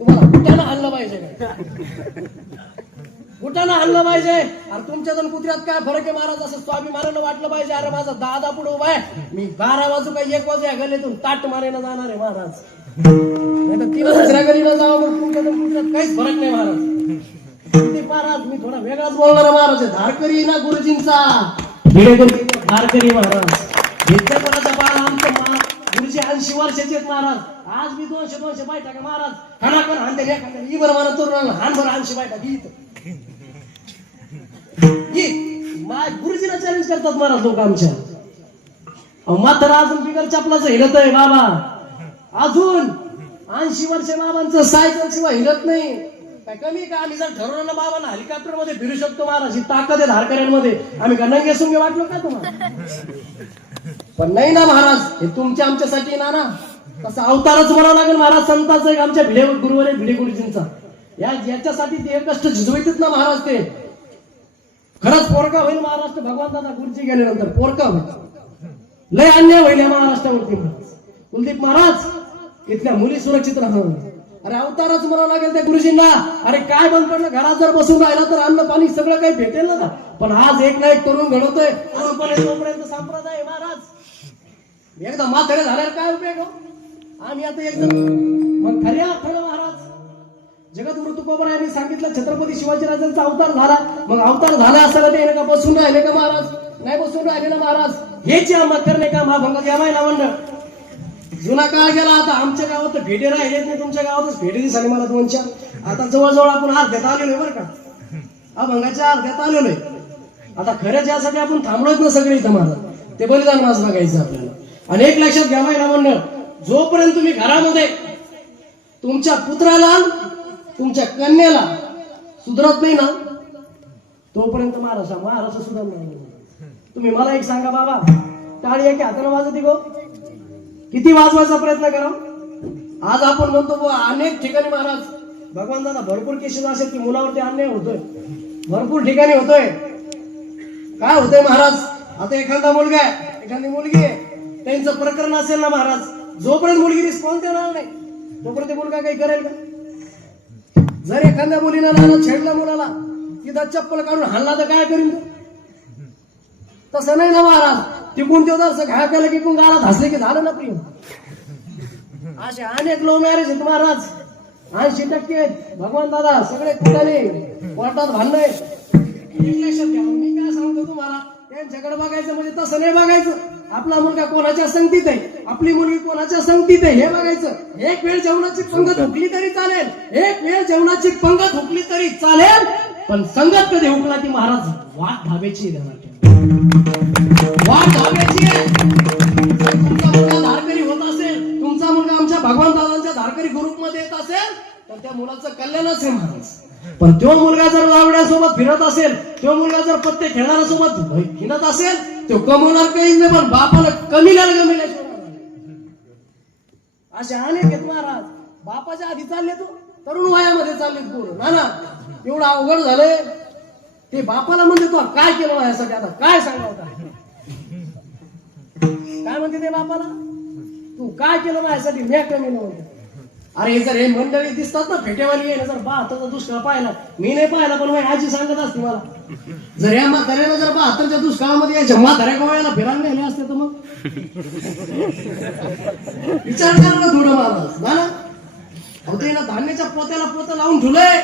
तुम्हाला कुठ्यानं हल्लं पाहिजे, कुठ्यानं हल्लं पाहिजे. अरे तुमच्या दोन कुत्र्यात काय फरक आहे महाराज, असं स्वाभिमानानं वाटलं पाहिजे. अरे माझा दादा पुढे उभा आहे, मी 12 वाजू का 1 वाजू या गल्लीतून ताट मारेनं जाणार आहे महाराज. नाही तर 3 दुसऱ्या गल्लीला जावं, मग तुमच्या दोन कुत्र्यात काहीच फरक नाही महाराज. महाराज मी थोडा वेगळाच बोलणार महाराज. धारकरी ना गुरुजींचा धारकरी महाराज. विद्यापीठाचा बाळ आमचं गुरुजी 80 वर्षाचे आहेत महाराज. आज मी 200 बायटा का महाराज, खानाकन हानते एखाद्या ही बरं मला तरुणाला हान बरं 80 बायटा गुरुजीला चॅलेंज करतात महाराज लोक आमच्या. मात्र अजून बिगर चपलाचं हिरत आहे बाबा, अजून 80 वर्ष बाबांचं सायकल शिवाय हिरत नाही. काय कमी का? आम्ही जर ठरवलं ना बाबांना हेलिकॉप्टर मध्ये फिरू शकतो महाराज, ही ताकद आहे धारकऱ्यांमध्ये. आम्ही का नंगे सुंगे वाटलो का तुम्हाला? पण नाही ना महाराज, हे तुमच्या आमच्यासाठी ना तसं अवतारच म्हणावं लागेल महाराज. संतांचा एक आमच्या भिडे गुरुवर भिडे गुरुजींचा, याच्यासाठी ते कष्ट झिजवितात ना महाराज. ते खरंच पोरका होईल महाराष्ट्र. भगवान दादा गुरुजी गेल्यानंतर पोरका होईल. लय अन्याय होईल या महाराष्ट्रावरती. कुलदीप महाराज इथल्या मुली सुरक्षित राहणार. अरे अवतारच म्हणावं लागेल त्या गुरुजींना. अरे काय बंद पडलं, घरात जर बसून राहिला तर अन्न पाणी सगळं काही भेटेल ना. पण आज एक ना एक तरुण घडवतोय. तोपर्यंत संप्रदाय महाराज एकदा म्हातारे झाल्यावर काय उपयोग हो? आम्ही आता एकदम मग खऱ्या अर्थानं महाराज जगद्गुरु तुकोबारायांनी सांगितलं छत्रपती शिवाजीराजांचा अवतार झाला. मग अवतार झाला असं ते का बसून राहिले का महाराज? नाही बसून राहिले ना महाराज. हेच अहमद करणे का महाभंग घ्यावायला मंडळ. जुना काळ गेला. आता आमच्या गावात भेटे राहिलेत नाही. तुमच्या गावातच भेटे दिसाली मला 2-4. आता जवळजवळ आपण अर्ध्यात आलेलोय बरं का. अभंगाच्या अर्ध्यात आलेलोय. आता खरं ज्यासाठी आपण थांबलोच ना सगळे इथं महाराज ते बलिदान मास बघायचं आपल्याला. आणि एक लक्षात घ्यावायला मंडळ, जोपर्यंत तुम्ही घरामध्ये तुमच्या पुत्राला तुमच्या कन्याला सुधरत नाही ना तोपर्यंत महाराष्ट्र सुधारणार नाही. तुम्ही मला एक सांगा बाबा, टाळी एका हाताने वाजती गो, किती वाजवायचा प्रयत्न करा. आज आपण म्हणतो अनेक ठिकाणी महाराज भगवान दादा भरपूर केसेस असेल की मुलावरती अन्याय होतोय. भरपूर ठिकाणी होतोय. काय होतंय महाराज? आता एखादा मुलगा आहे, एखादी मुलगी आहे, त्यांचं प्रकरण असेल ना महाराज, जोपर्यंत मुलगी रिस्पॉन्स देणार नाही तोपर्यंत मुलगा काही करेल का? जर एखाद्या मुलीला नाना छेडला मुलाला, तिथं चप्पल काढून हाणला तर काय करीन? तसं नाही ना महाराज. टिकून तेव्हा असं घाय केलं की गाळात हसले की झालं ना प्रिय. असे अनेक लव्ह मॅरेज आहेत महाराज. 80% आहेत. भगवान दादा सगळे कुठाने कोर्टात भांडणं. लक्षात घ्या. मी काय सांगतो तुम्हाला, त्यांच्याकडे बघायचं म्हणजे तसं नाही बघायचं. आपला मुलगा कोणाच्या संगतीत आहे, आपली मुलगी कोणाच्या संगतीत आहे हे बघायचं. एक वेळ जेवणाची पंगत हुकली तरी चालेल, एक वेळ जेवणाची पंगत हुकली तरी चालेल, पण संगत कधी हुकला ती महाराज वाट धाब्याची वाट धाब्याची आहे. तुमचा मुलगा धारकरी होत असेल, तुमचा मुलगा आमच्या भगवान दादांच्या धारकरी ग्रुपमध्ये येत असेल तर त्या मुलाचं कल्याणच आहे महाराज. पण तो मुलगा जर लावड्यासोबत फिरत असेल, तो मुलगा जर पत्ते खेळणाऱ्यासोबत फिरत असेल, तो कमवणार काहीच नाही, पण बापाला कमीला असे अनेक आहेत महाराज. बापाच्या आधी चालले तो तरुण वयामध्ये चालले पोरं. ना एवढं अवघड झालंय. ते बापाला म्हणते तो काय केलं यासाठी, आता काय सांगावं? काय म्हणते ते बापाला, तू काय केलं माझ्यासाठी? मी कमी नव्हतं. अरे जर हे मंडळी दिसतात ना फेटेवाली आहे, जर 72चा दुष्काळ पाहिला, मी नाही पाहिला पण माझी आजी सांगत असते मला, जर या म्हाताऱ्याला जर 72च्या दुष्काळामध्ये याच्या म्हाताऱ्या गोव्याला फिरायला नेले असते तर मग विचार करा ना थोडं महाराज. ना होते ना धान्याच्या पोत्याला पोतं लावून ठेवलंय.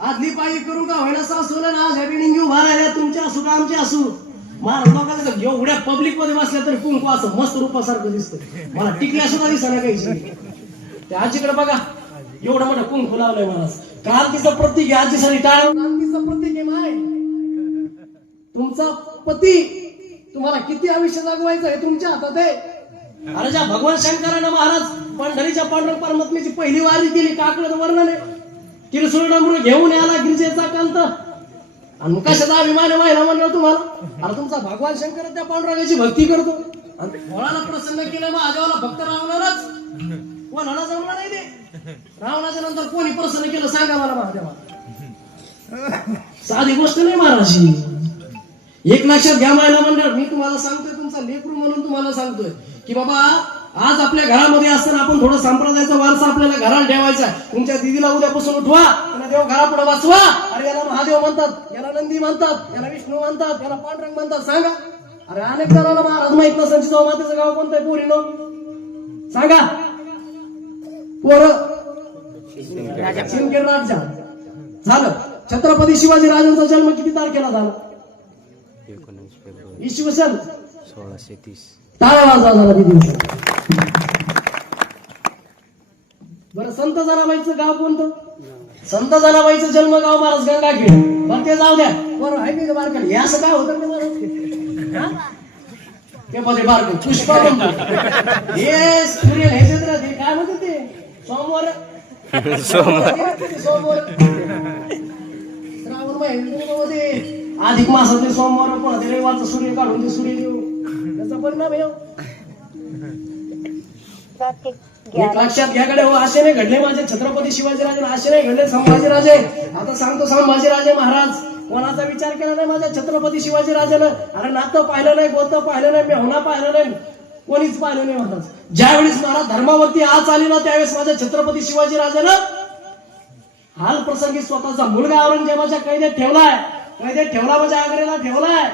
आदली पायी करून का व्हायला सासवलं ना, आज बिल्डिंग घेऊ भरायला, तुमच्या असू का आमच्या असू. महाराज लोकांना एवढ्या पब्लिक मध्ये बसल्या तरी कुंकू असं मस्त रूपासारखं दिसतं. मला टिकल्या सुद्धा दिसना काही. त्या आजीकडे बघा, एवढं मोठं कुंकू लावलंय महाराज. क्रांतीचं प्रतीक आहे आजीसाठी. टाळ क्रांतीचं प्रतीक आहे माय. तुमचा पती तुम्हाला किती आयुष्य जगवायचं हे तुमच्या हातात आहे. अरे ज्या भगवान शंकरानं महाराज पंढरीच्या पांडुरंग परमात्म्याची पहिली वारी केली, काकडं वर्णन आहे. किरसुरडामुळे घेऊन याला गिरिजेचा कांत आणि कशाचा अभिमान व्हायला म्हणलं तुम्हाला. अरे तुमचा भगवान शंकर त्या पांडुरंगाची भक्ती करतो आणि फळाला प्रसन्न केलं, महादेवाला भक्त रावणारच. कोणाला जमलं नाही ते. रावणाच्या नंतर कोणी प्रसन्न केलं सांगा मला महादेवा. साधी गोष्ट नाही महाराज. एक लक्षात घ्या महिला मंडळ, मी तुम्हाला सांगतोय, तुमचा लेकरू म्हणून तुम्हाला सांगतोय की बाबा आज आपल्या घरामध्ये असताना आपण थोडं संप्रदायाचा वारसा आपल्याला घराला ठेवायचा. तुमच्या दिदीला उद्यापासून उठवा, त्यांना देव घरापुढे वाचवा. अरे याला महादेव म्हणतात, याला नंदी म्हणतात, याला विष्णू म्हणतात, याला पांडुरंग म्हणतात. सांगा. अरे अनेक जणांना महाराज माहित नसेल जिजाऊ मातेचं गाव कोणतं आहे पोरीनो सांगा. पोरं शिंदखेड राज्य झालं. छत्रपती शिवाजी राजांचा जन्म किती तारखेला झाला? 19 फेब्रुवारी इसवी सन 1630. टाळा वाजवा झाला ती दिवस. बरं संत जनाबाईचं गाव कोणतं? संत जनाबाईचं जन्मगाव महाराज गंगाखेड. बरं ते जाऊ द्या. बरं आहे का बारकाड हे असं काय होतं ते मध्ये बारक पुष्पा म्हणतो हे सूर्य न्यायचं ते काय म्हणते ते सोमवार श्रावण महिन्यामध्ये अधिक मासातले सोमवार कोणा ते रविवारचा सूर्य काढून ते सूर्य देऊ त्याचा परिणाम आहे. एक लक्षात घ्याकडे हो, असे नाही घडले माझे छत्रपती शिवाजीराजे, असे नाही घडले संभाजीराजे. आता सांगतो संभाजीराजे महाराज कोणाचा विचार केला नाही माझ्या छत्रपती शिवाजी राजानं. अरे नातं पाहिलं नाही, गोतं पाहिलं नाही, मेहुणा पाहिलं नाही, कोणीच पाहिलं नाही महाराज. ज्यावेळेस महाराज धर्मावरती आज आली ना त्यावेळेस माझ्या छत्रपती शिवाजी राजानं हाल प्रसंगी स्वतःचा मुलगा औरंगजेबाच्या कैदेत ठेवलाय. कैदेत ठेवला म्हणजे आग्र्याला ठेवलाय.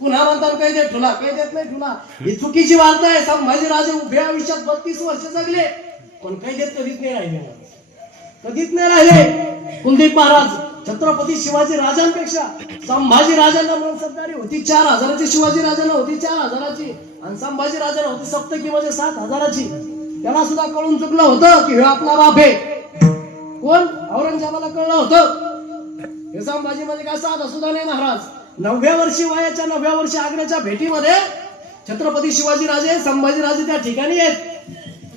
पुन्हा म्हणतात कैदेत ठेवला, कैदेत नाही ठेवला. ही चुकीची वार्ता आहे. संभाजी राजे उभ्या आयुष्यात 32 वर्ष जगले पण कैदेत कधीच नाही राहिले, कधीच नाही राहिले. कुलदीप महाराज छत्रपती शिवाजी राजांपेक्षा संभाजी राजांना मनसबदारी होती 4000ची, शिवाजी राजांना होती 4000ची आणि संभाजी राजांना होती सप्तकी म्हणजे 7000ची. त्याला सुद्धा कळून चुकलं होतं की हे आपला बाप आहे. कोण? औरंगजेबाला कळलं होतं हे संभाजी म्हणजे काय साधा सुद्धा नाही महाराज. 9व्या वर्षी वयाच्या 9व्या वर्षी आग्र्याच्या भेटीमध्ये छत्रपती शिवाजी राजे संभाजी राजे त्या ठिकाणी आहेत.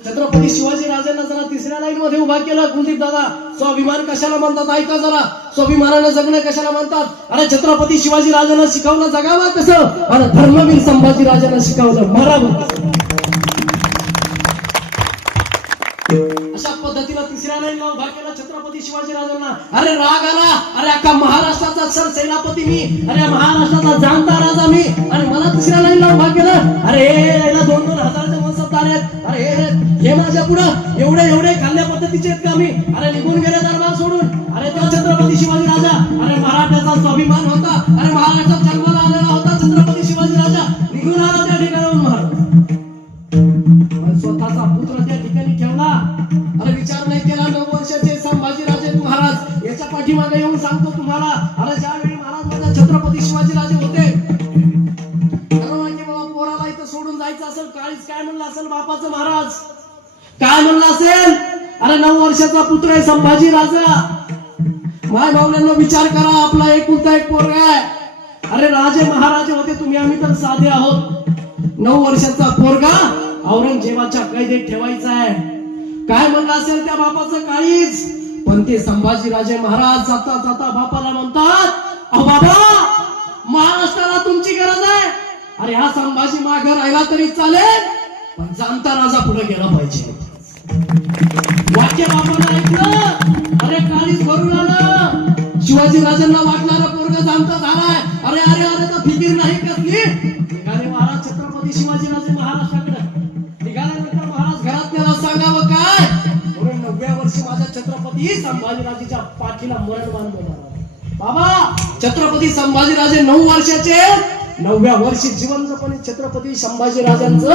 छत्रपती शिवाजी राजांना जरा तिसऱ्या लाईन मध्ये उभा केलं. कुलदीप दादा, स्वाभिमान कशाला म्हणतात ऐका जरा. स्वाभिमानानं जगणं कशाला म्हणतात? अरे छत्रपती शिवाजी राजांना शिकवलं जगावं कसं आणि धर्मवीर संभाजी राजांना शिकवलं मरावं. अशा पद्धतीनं तिसऱ्या लाईनला उभा केला छत्रपती शिवाजी राजांना. अरे राग आला. अरे अख्खा महाराष्ट्राचा सरसेनापती मी, अरे महाराष्ट्राचा जाणता राजा मी आणि मला तिसऱ्या लाईनला उभा केलं. अरे याला 2-2 हजाराचे मनसबदार आहेत. अरे हे माझ्या पुढं एवढे एवढे खाल्ल्या पद्धतीचे आहेत का मी? अरे निघून गेले दरबार सोडून. अरे तो छत्रपती शिवाजी राजा, अरे मराठ्याचा स्वाभिमान होता, अरे महाराष्ट्रात जन्माला आलेला होता छत्रपती शिवाजी राजा, निघून आला त्या ठिकाणाहून महाराज. स्वतःचा पुत्र त्या ठिकाणी ठेवला. अरे विचार नाही केला. 9 वर्षाचे संभाजी राजे महाराज याच्या पाठीमागे येऊन सांगतो तुम्हाला. अरे ज्यावेळी महाराज माझा छत्रपती शिवाजी राजे होते, पोराला इथं सोडून जायचं असेल, काळीच काय म्हणलं असेल बापाचं महाराज, काय म्हणलं असेल? अरे 9 वर्षाचा पुत्र आहे संभाजी राजा. माय भावल्यांना विचार करा, आपला एकुलता एक पोरगा आहे. अरे राजे महाराजे होते तुम्ही, आम्ही तर साधे आहोत. 9 वर्षाचा पोरगा औरंगजेबाच्या कैदेत ठेवायचा आहे. काय म्हणलं असेल त्या बापाचं काळीज. पण ते संभाजी राजे महाराज जाता जाता बापाला म्हणतात, अहो बाबा, महाराष्ट्राला तुमची गरज आहे. अरे हा संभाजी मागे राहिला तरी चालेल पण जाणता राजा पुढे गेला पाहिजे. वाक्य बापाला ऐकलं. अरे काळीज भरून आलं. शिवाजी राजांना वाटणारा पोरगा जाणता झालाय. अरे अरे अरे तर फिकीर नाही कसली. निघाले महाराज छत्रपती शिवाजी राजे महाराष्ट्राकडे. निघाल्यानंतर महाराज घरात त्याला सांगावं काय? म्हणून 9व्या वर्षी माझ्या छत्रपती संभाजीराजेच्या पाठीला मरण बांधलं. बाबा छत्रपती संभाजीराजे 9 वर्षाचे, 9व्या वर्षी जिवंतपणे छत्रपती संभाजी राजांचं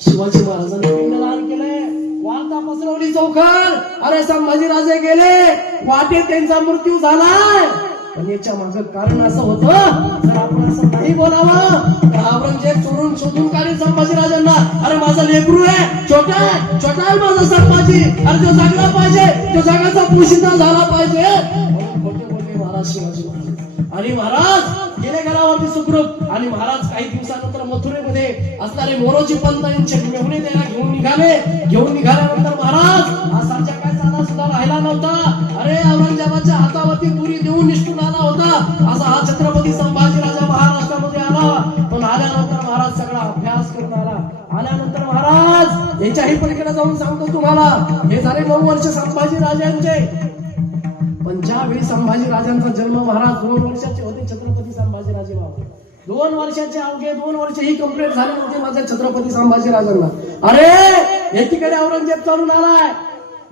शिवाजी महाराजांनी पिंडदान केलंय. वार्ता पसरवली चौकात. अरे संभाजी राजे गेले, वाटेत त्यांचा मृत्यू झालाय. पण याच्या मागं कारण असं होतं, जर आपण असं नाही बोलावं तर औरंगजेब चोरून शोधून काढेल संभाजी राजांना. अरे माझा लेकरू आहे, छोटा आहे माझा संभाजी. अरे तो जगला पाहिजे, तो जगाचा पोशिंदा झाला पाहिजे. खोटे बोलले महाराज शिवाजी महाराज. आणि महाराज गेले घरावरती सुखरूप. आणि महाराज काही दिवसानंतर मथुरेमध्ये असणारे मोरोजी पंत यांचे मेहुणे त्याला घेऊन निघाले. घेऊन निघाल्यानंतर महाराज हा साचा काय साधा सुद्धा राहिला नव्हता. अरे औरंगजेबाच्या हातावरती पुरी देऊन निष्ठून आला होता. असा हा छत्रपती संभाजी राजा महाराष्ट्रामध्ये आला. पण आल्यानंतर महाराज सगळा अभ्यास करून आला. आल्यानंतर महाराज यांच्याही पलीकडे जाऊन सांगतो तुम्हाला, हे झाले 9 वर्ष संभाजी राजांचे. पण ज्यावेळी संभाजी राजांचा जन्म महाराज 2 वर्षाचे होते छत्रपती संभाजी राजे बाबा. 2 वर्षाचे अवघे 2 वर्ष ही कंप्लीट झाले नव्हते माझ्या छत्रपती संभाजी राजांना. अरे एकीकडे औरंगजेब चालून आलाय,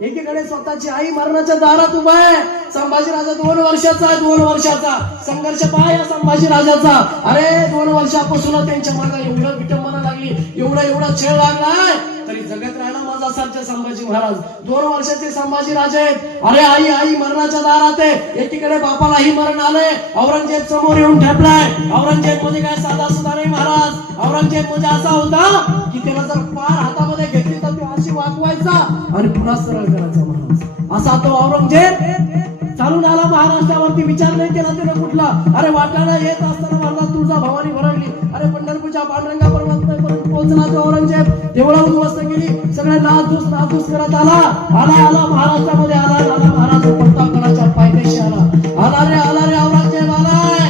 एकीकडे स्वतःची आई मरणाच्या दारात उभा आहे. संभाजी राजा 2 वर्षाचा आहे. 2 वर्षाचा संघर्ष पहा या संभाजी राजाचा. अरे 2 वर्षापासून त्यांच्या मागे एवढं विटंबना लागली, एवढा छळ लागलाय तरी जगत राहिला माझा सारखे संभाजी महाराज. 2 वर्षाचे संभाजी राजे आहेत. अरे आई मरणाच्या दारात आहे. एकीकडे बापालाही मरण आलंय. औरंगजेब समोर येऊन ठेपलाय. औरंगजेब म्हणजे काय साधा सुद्धा नाही महाराज. औरंगजेब म्हणजे असा होता की त्याला जर पार हातामध्ये घेतली तर तो अशी वाकवायचा आणि पुन्हा सरळ करायचा महाराज. असा तो औरंगजेब चालून आला महाराष्ट्रावरती. विचार नाही केला त्याने कुठला. अरे वाटाणा येत असताना महाराज तुळजा भवानी भरडली. अरे पंढरपूरच्या पांडुरंगा पर्वतापर्यंत पोहोचला तो औरंगजेब. देवळा उद्ध्वस्त केली. सगळ्या नाचधूस करत आला महाराष्ट्रामध्ये आला महाराज प्रतापगडाच्या पायथ्याशी आला रे औरंगजेब आलाय.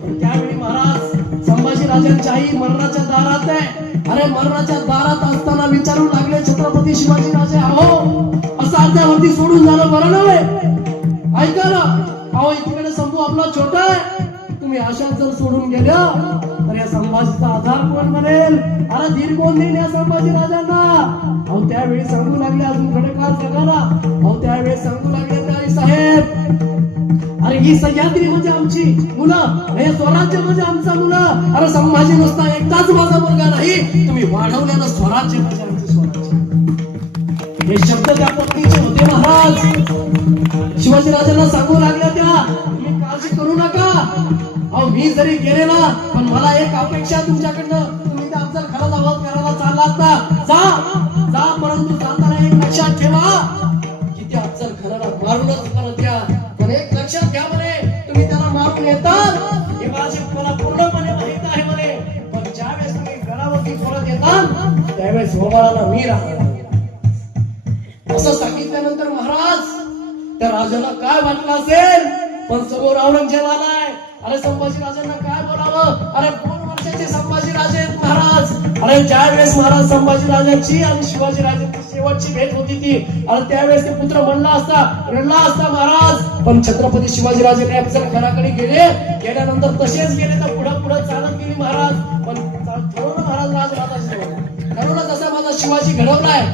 पण त्यावेळी महाराज संभाजी राजांची आई मरणाच्या दारात आहे. अरे मरणाच्या दारात असताना विचारू लागले छत्रपती शिवाजी राजे, अहो असं अर्ध्यावरती सोडून झालं बरं नव्हे. ऐका ना, अहो इकडे शंभू आपला छोटा आहे. तुम्ही अशा जर सोडून गेल्या तर या संभाजीचा आधार कोण बनेल? अरे धीर कोण देईल या संभाजी राजांना? अहो त्यावेळी सांगू लागले अजून खडेकार जगाला. अहो त्यावेळी सांगू लागले ताई साहेब, अरे ही सह्याद्री म्हणजे आमची मुलं, हे स्वराज्य म्हणजे आमचा मुलं. अरे संभाजी नुसता एकटाच माझा मुलगा नाही, तुम्ही वाढवलेलं स्वराज्य म्हणजे आमचं स्वराज्य. हे शब्द त्या पत्नीचे होते महाराज. शिवाजी राजांना सांगू लागल्या त्या, तुम्ही काळजी करू नका. अहो मी जरी गेले ना, पण मला एक अपेक्षा तुमच्याकडनं, तुम्ही त्या अफजल खानाचा वध करायला चाललात ना, जा, परंतु जाताना एक लक्षात ठेवा की त्या अफजल खानाला मारूनच परत या. पण एक लक्षात घ्या म्हणे, तुम्ही त्याला मारून येतात हे मला पूर्णपणे माहित आहे म्हणे, पण ज्यावेळेस तुम्ही गडावरती परत येतात त्यावेळेस होमाळाला मी राहणार. असं सांगितल्यानंतर महाराज त्या राजाला काय वाटलं असेल, पण समोर औरंगजेब आलाय. अरे संभाजी राजांना काय बोलावं? अरे 2 वर्षाचे संभाजी राजे आहेत महाराज. अरे ज्यावेळेस महाराज संभाजी राजांची आणि शिवाजी राजांची शेवटची भेट होती ती, अरे त्यावेळेस ते पुत्र म्हणला असता, रडला असता महाराज. पण छत्रपती शिवाजी राजे अफजल खानाकडे गेल्यानंतर तसेच गेले तर पुढे चालत गेली महाराज. पण ठरवलं महाराज राजमाताजी ठरवलं, जसा माझा शिवाजी घडवलाय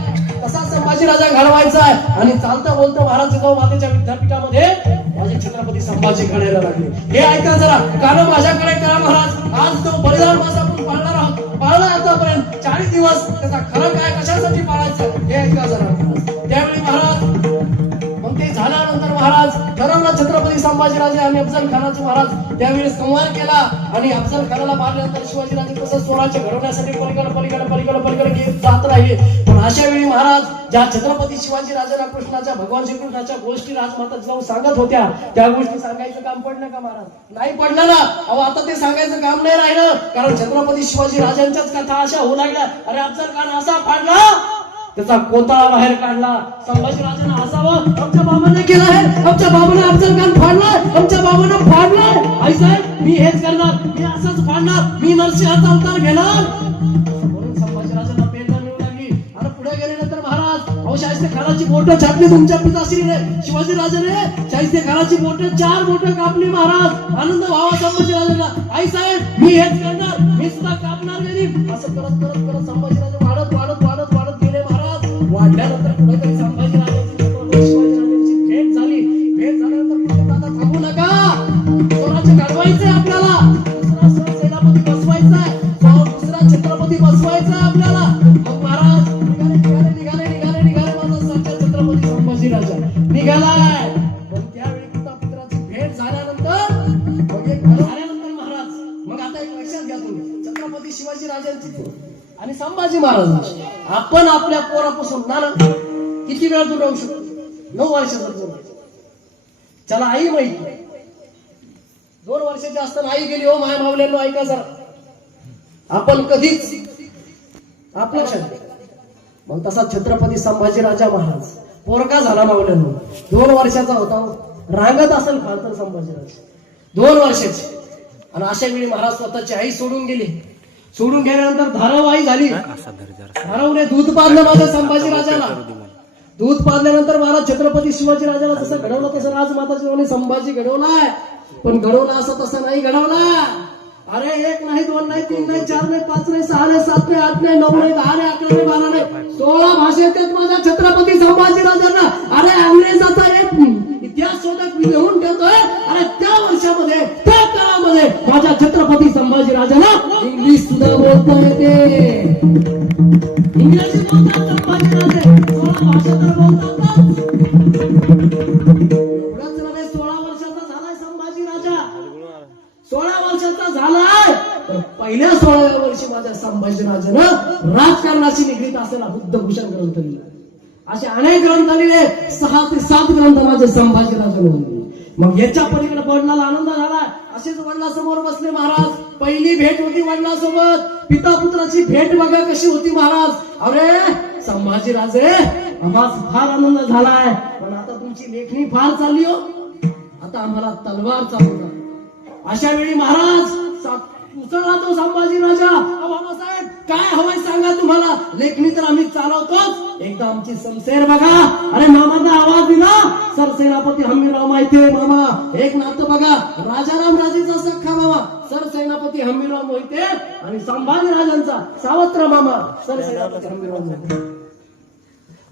तसा संभाजी राजा घडवायचा आहे. आणि चालता बोलता महाराज जिजाऊ मातेच्या विद्यापीठामध्ये माझे छत्रपती संभाजी घडायला लागले. हे ऐका जरा, कारण माझ्याकडे करा महाराज. आज तो बलिदान मास आपण पाळणार आहोत, पाळला आतापर्यंत 40 दिवस. त्याचा खरं काय, कशासाठी पाळायचं हे ऐका जरा. त्यावेळी महाराज मग ते झाल्यानंतर महाराज ठरवलं छत्रपती संभाजीराजे आणि अफजल खानाचे महाराज त्यावेळी संवार केला. आणि अफजल खानाला मारल्यानंतर शिवाजीराजे कसं स्वराज्य घडवण्यासाठी पलीकडे घेत जात राहिले. पण अशा वेळी महाराज ज्या छत्रपती शिवाजी राजांना कृष्णाच्या, भगवान श्रीकृष्णाच्या गोष्टी राजमाता जिजाऊ सांगत होत्या, त्या गोष्टी सांगायचं काम पडलं का महाराज? नाही पडलं ना. अहो आता ते सांगायचं काम नाही राहिलं, कारण छत्रपती शिवाजी राजांच्याच कथा अशा होऊ लागल्या. अरे अफजल खान असा फाडला, त्याचा कोताळा बाहेर काढला. संभाजी राजांना हसावं, आमच्या बाबाने केलं आहे, आमच्या बाबाने अफजल खान फाडलाय, आमच्या बाबाने फाडलाय. आई साहेब मी हेच करणार, मी असंच फाडणार, मी नरसिंहाचा अवतार घेणार. म्हणून संभाजी राजांना प्रेरणा मिळू लागली. आणि पुढे गेल्यानंतर महाराज अहो शाहिस्ते खानाची बोटं छाटली तुमच्या पिताश्रीने, शिवाजी राजाने शाहिस्ते खानाची बोटं 4 बोटं कापली महाराज. आनंद व्हावा संभाजी राजांना. आई साहेब मी हेच करणार, मी सुद्धा कापणार गरीब. असं करत करत करत संभाजी राजा वाढत गेले महाराज. वाढल्यानंतर कुठेतरी संभाजी राजांची शिवाजी राजांची भेट झाली. भेट झाल्यानंतर आता थांबू नका, स्वराज्य घडवायचंय आपल्याला, दुसरा सेनापती बसवायचा आहे, दुसरा छत्रपती बसवायचा आहे आपल्याला. मग महाराज निघाले माझा सच्चा छत्रपती संभाजी राजा निघालाय. पण त्यावेळी पुत्राची भेट झाल्यानंतर मग एक झाल्यानंतर महाराज मग आता एक लक्षात घ्या तुम्ही, छत्रपती शिवाजी राजांची आणि संभाजी महाराजांची आपण आपल्या पोरापासून ना किती वेळ दूर राहू शकतो? 9 वर्षाचा दूर. चला आई माहिती 2 वर्षाची असताना आई गेली. हो माय मावल्यांनो ऐका जरा, आपण कधीच आपल्या मग तसा छत्रपती संभाजी राजा महाराज पोरका झाला मावल्यांनो, 2 वर्षाचा होता. रांगत असेल फार संभाजी राजा 2 वर्षाची. आणि अशा वेळी महाराज स्वतःची आई सोडून गेली. सोडून गेल्यानंतर धारावाही झाली. धारावने दूध पाजलं माझ्या संभाजी राजाला. दूध पाजल्यानंतर महाराज छत्रपती शिवाजी राजाला जसं घडवलं तसं राजमाता संभाजी घडवलाय. पण घडवला असं तसं नाही घडवला. अरे 1 नाही 2 नाही 3 नाही 4 नाही 5 नाही 6 नाही 7 नाही 8 नाही 9 नाही 10 नाही 11 नाही 12 नाही 16 भाषेत माझ्या छत्रपती संभाजी राजांना. अरे अंग्रेजाचा एक इतिहास शोधक लिहून ठेवतोय. अरे त्या वर्षामध्ये त्या काळामध्ये माझ्या छत्रपती संभाजी राजाला इंग्लिश सुद्धा बोलता येते. इंग्रजी बोलतात संभाजी राजे, 16 भाषा तर बोलतात. एवढंच नव्हे, 16 वर्षाचा झालाय संभाजी राजा, 16 वर्षाचा झालाय. तर पहिल्या 16व्या वर्षी माझ्या संभाजी राजानं राजकारणाशी निगडीत असलेला बुद्धभूषण ग्रंथ लिहिला. असे अनेक ग्रंथ लिहिले, 6 ते 7 ग्रंथ माझे संभाजी राजाने लिहिले. मग याच्या पलीकडे वडिलांना आनंद झाला. असेच वडिलांसमोर बसले महाराज. पहिली भेट होती वडिलांसोबत, पिता पुत्राची भेट बघा कशी होती महाराज. अरे संभाजी राजे आम्हाला फार आनंद झालाय, पण आता तुमची लेखणी फार चालली हो, आता आम्हाला तलवार चालवणार. अशा वेळी महाराज उचलला तो संभाजी राजा. बाबासाहेब काय हवंय सांगा तुम्हाला, लेखणी तर आम्ही चालवतोच, एकदा आमची समसेर बघा. अरे मामाचा आवाज दिला, सरसेनापती हंबीरराव मोहिते मामा. एक नातं बघा, राजाराम राजेचा सख्खा मामा सरसेनापती हंबीरराव मोहिते आणि संभाजी राजांचा सावत्र मामा सरसेनापती हंबीरराव मोहिते.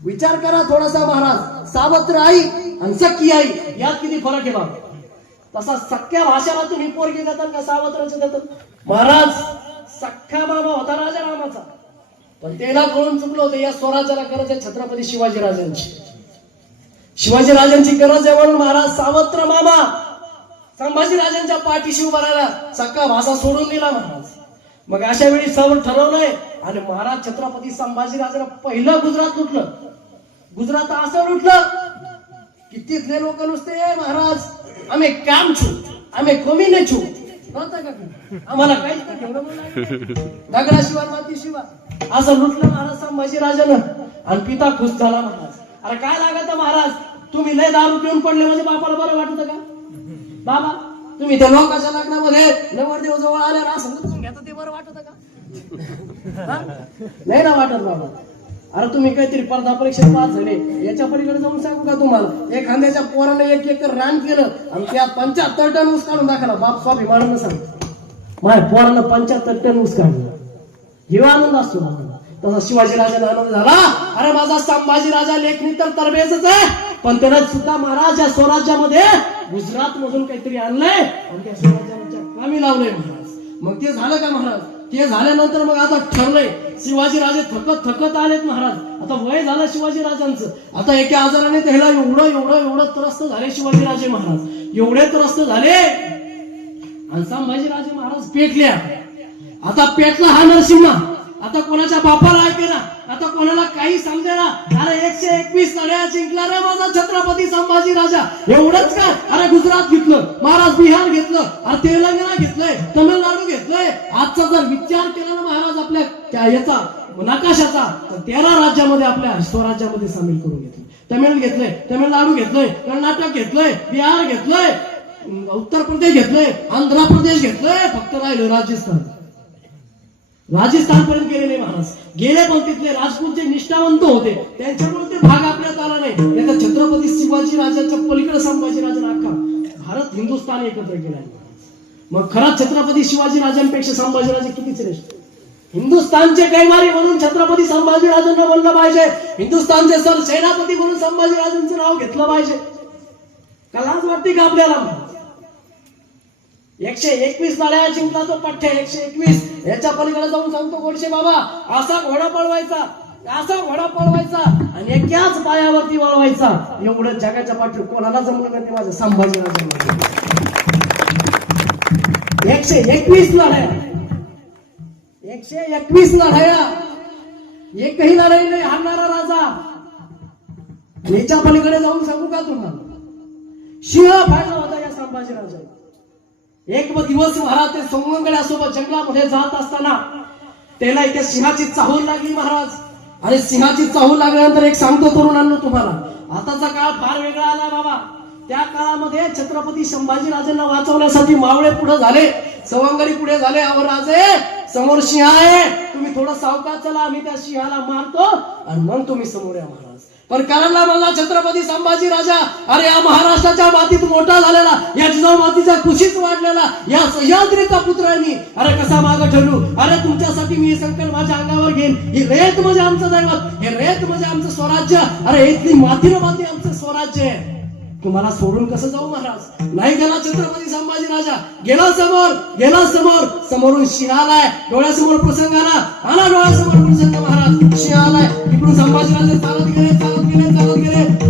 विचार करा थोडासा महाराज, सावत्र आई आणि सख्खी आई यात किती फरक आहे बाबा. तसा सख्या भाषाला तुम्ही पोरगी देतात का सावत्राचे देतात? महाराज सख्खा मामा होता राजा रामाचा, पण त्याला कळून चुकलं होतं या स्वराज्याला गरज आहे छत्रपती शिवाजी राजांची. शिवाजी राजांची गरज आहे म्हणून महाराज सावत्र मामा संभाजी राजांच्या पाठीशी उभा राहिला, सख्खा भाषा सोडून दिला महाराज. मग अशा वेळी सर्व ठरवलंय आणि महाराज छत्रपती संभाजी राजांना पहिलं गुजरात लुटलं. गुजरात असं लुटलं की तिथले लोक नुसते महाराज आम्ही काम छू, आम्ही कमी नाही छू, आम्हाला काहीच नाही, दगडाशिवाय मातीशिवाय असं लुटलं महाराज संभाजी राजानं. आणि पिता खुश झाला महाराज. अरे काय लागत महाराज, तुम्ही लय दारू पिऊन पडले म्हणजे बापाला बरं वाटत का? बाबा तुम्ही त्या लोकांच्या लग्नामध्ये नवरदेव जवळ आल्या असं उचलून घेता ते बरं वाटत का? नाही ना वाटत बाबा. अरे तुम्ही काहीतरी स्पर्धा परीक्षेत पास झाले, याच्या पलीकडे जाऊन सांगू का तुम्हाला, एखाद्याच्या पोराने 1 एकर रान केलं आणि त्यात 75 टन ऊस काढून दाखवला, बाप स्वाभिमानानं सांगतो माझ्या पोरानं 75 टन ऊस काढला, हे आनंद असतो बाबा. तसा शिवाजी राजाला आनंद झाला. अरे माझा संभाजी राजा लेखणी तर तरबेजच आहे, पण त्याला सुद्धा महाराज या स्वराज्यामध्ये गुजरात मधून काहीतरी आणलंय आणि त्या स्वराज्याच्या कामी लावलंय महाराज. मग ते झालं का महाराज? ते झाल्यानंतर मग आता ठरलंय, शिवाजी राजे थकत आलेत महाराज. आता वय झालं शिवाजी राजांचं, आता एका आजाराने त्याला एवढं त्रस्त झाले शिवाजी राजे महाराज, एवढे त्रस्त झाले आणि संभाजी राजे महाराज पेटल्या. आता पेटला हा नरसिंहा, आता कोणाच्या बापाला ऐकेना, आता कोणाला काही समजेना. अरे 121 लढ्या जिंकला रे माझा छत्रपती संभाजी राजा. एवढंच का? अरे गुजरात घेतलं महाराज, बिहार घेतलं, अरे तेलंगणा घेतलंय, तमिळनाडू घेतलंय. आजचा जर विचार केला ना महाराज आपल्या याचा नकाशाचा, तर 13 राज्यामध्ये आपल्या स्वराज्यामध्ये सामील करून घेतलं. तमिळ घेतलंय, तमिळनाडू घेतलंय, कर्नाटक घेतलंय, बिहार घेतलंय, उत्तर प्रदेश घेतलंय, आंध्र प्रदेश घेतलंय, फक्त राहिलं राजस्थान. राजस्थान पर्यंत गेले नाही महाराज, गेले पण तिथले राजपूत जे निष्ठावंत होते त्यांच्यामुळे ते भाग आपल्यात आला नाही. त्याचा छत्रपती शिवाजी राजाच्या पलीकडे संभाजी राजाने अख्खा भारत हिंदुस्थान एकत्र केला. मग खरा छत्रपती शिवाजी राजांपेक्षा संभाजी राजे किती श्रेष्ठ. हिंदुस्थानचे कैवारी म्हणून छत्रपती संभाजी राजांना म्हणलं पाहिजे, हिंदुस्थानचे सर सेनापती म्हणून संभाजी राजांचं नाव घेतलं पाहिजे. का लाज वाटते का आपल्याला? 121 लढ्या जिंकला तो पठ्ठ्या, 121. याच्या पलीकडे जाऊन सांगतो गोडशे बाबा, असा घोडा पळवायचा आणि एकाच पायावरती वळवायचा. एवढं जगाच्या पाठी कोणाला जमलं नाही माझ्या संभाजी राजांना. 121 लढ्या, 121 लढाया, एकही लढाई नाही हारणारा राजा. याच्या पलीकडे जाऊन सांगू का तुम्हाला, सिंह फाडला होता या संभाजी राजा. एक दिवस महाराज ते सोमंगड्यासोबत जंगलामध्ये जात असताना त्याला इथे सिंहाची चाहूल लागली महाराज. आणि सिंहाची चाहूल लागल्यानंतर एक सांगतो तरुणांनो तुम्हाला, आताचा काळ फार वेगळा आला बाबा. त्या काळामध्ये छत्रपती संभाजी राजांना वाचवण्यासाठी मावळे पुढे झाले, सवंगडी पुढे झाले. अहो राजे, समोर सिंह आहे, तुम्ही थोडं सावकाश चला, आम्ही त्या सिंहाला मारतो आणि मग तुम्ही समोर या महाराज. पण करायला म्हणला छत्रपती संभाजी राजा, अरे या महाराष्ट्राच्या मातीत मोठा झालेला, या जिजाऊ मातीचा कुशीत वाढलेला या सह्याद्रीचा पुत्र आहे मी, अरे कसा मागं ठरलू. अरे तुमच्यासाठी मी हे संकल्प माझ्या अंगावर घेईन. ही रेत म्हणजे आमचं दैवत, हे रेत म्हणजे आमचं स्वराज्य, अरे इथली माती आमचं स्वराज्य आहे. तुम्हाला सोडून कसं जाऊ महाराज? नाही गेला छत्रपती संभाजी राजा, गेला समोर, समोरून सिंह आलाय, डोळ्यासमोर प्रसंग आला डोळ्यासमोर प्रसंग महाराज. सिंह आलाय, इकडून संभाजी राजे चालत गेले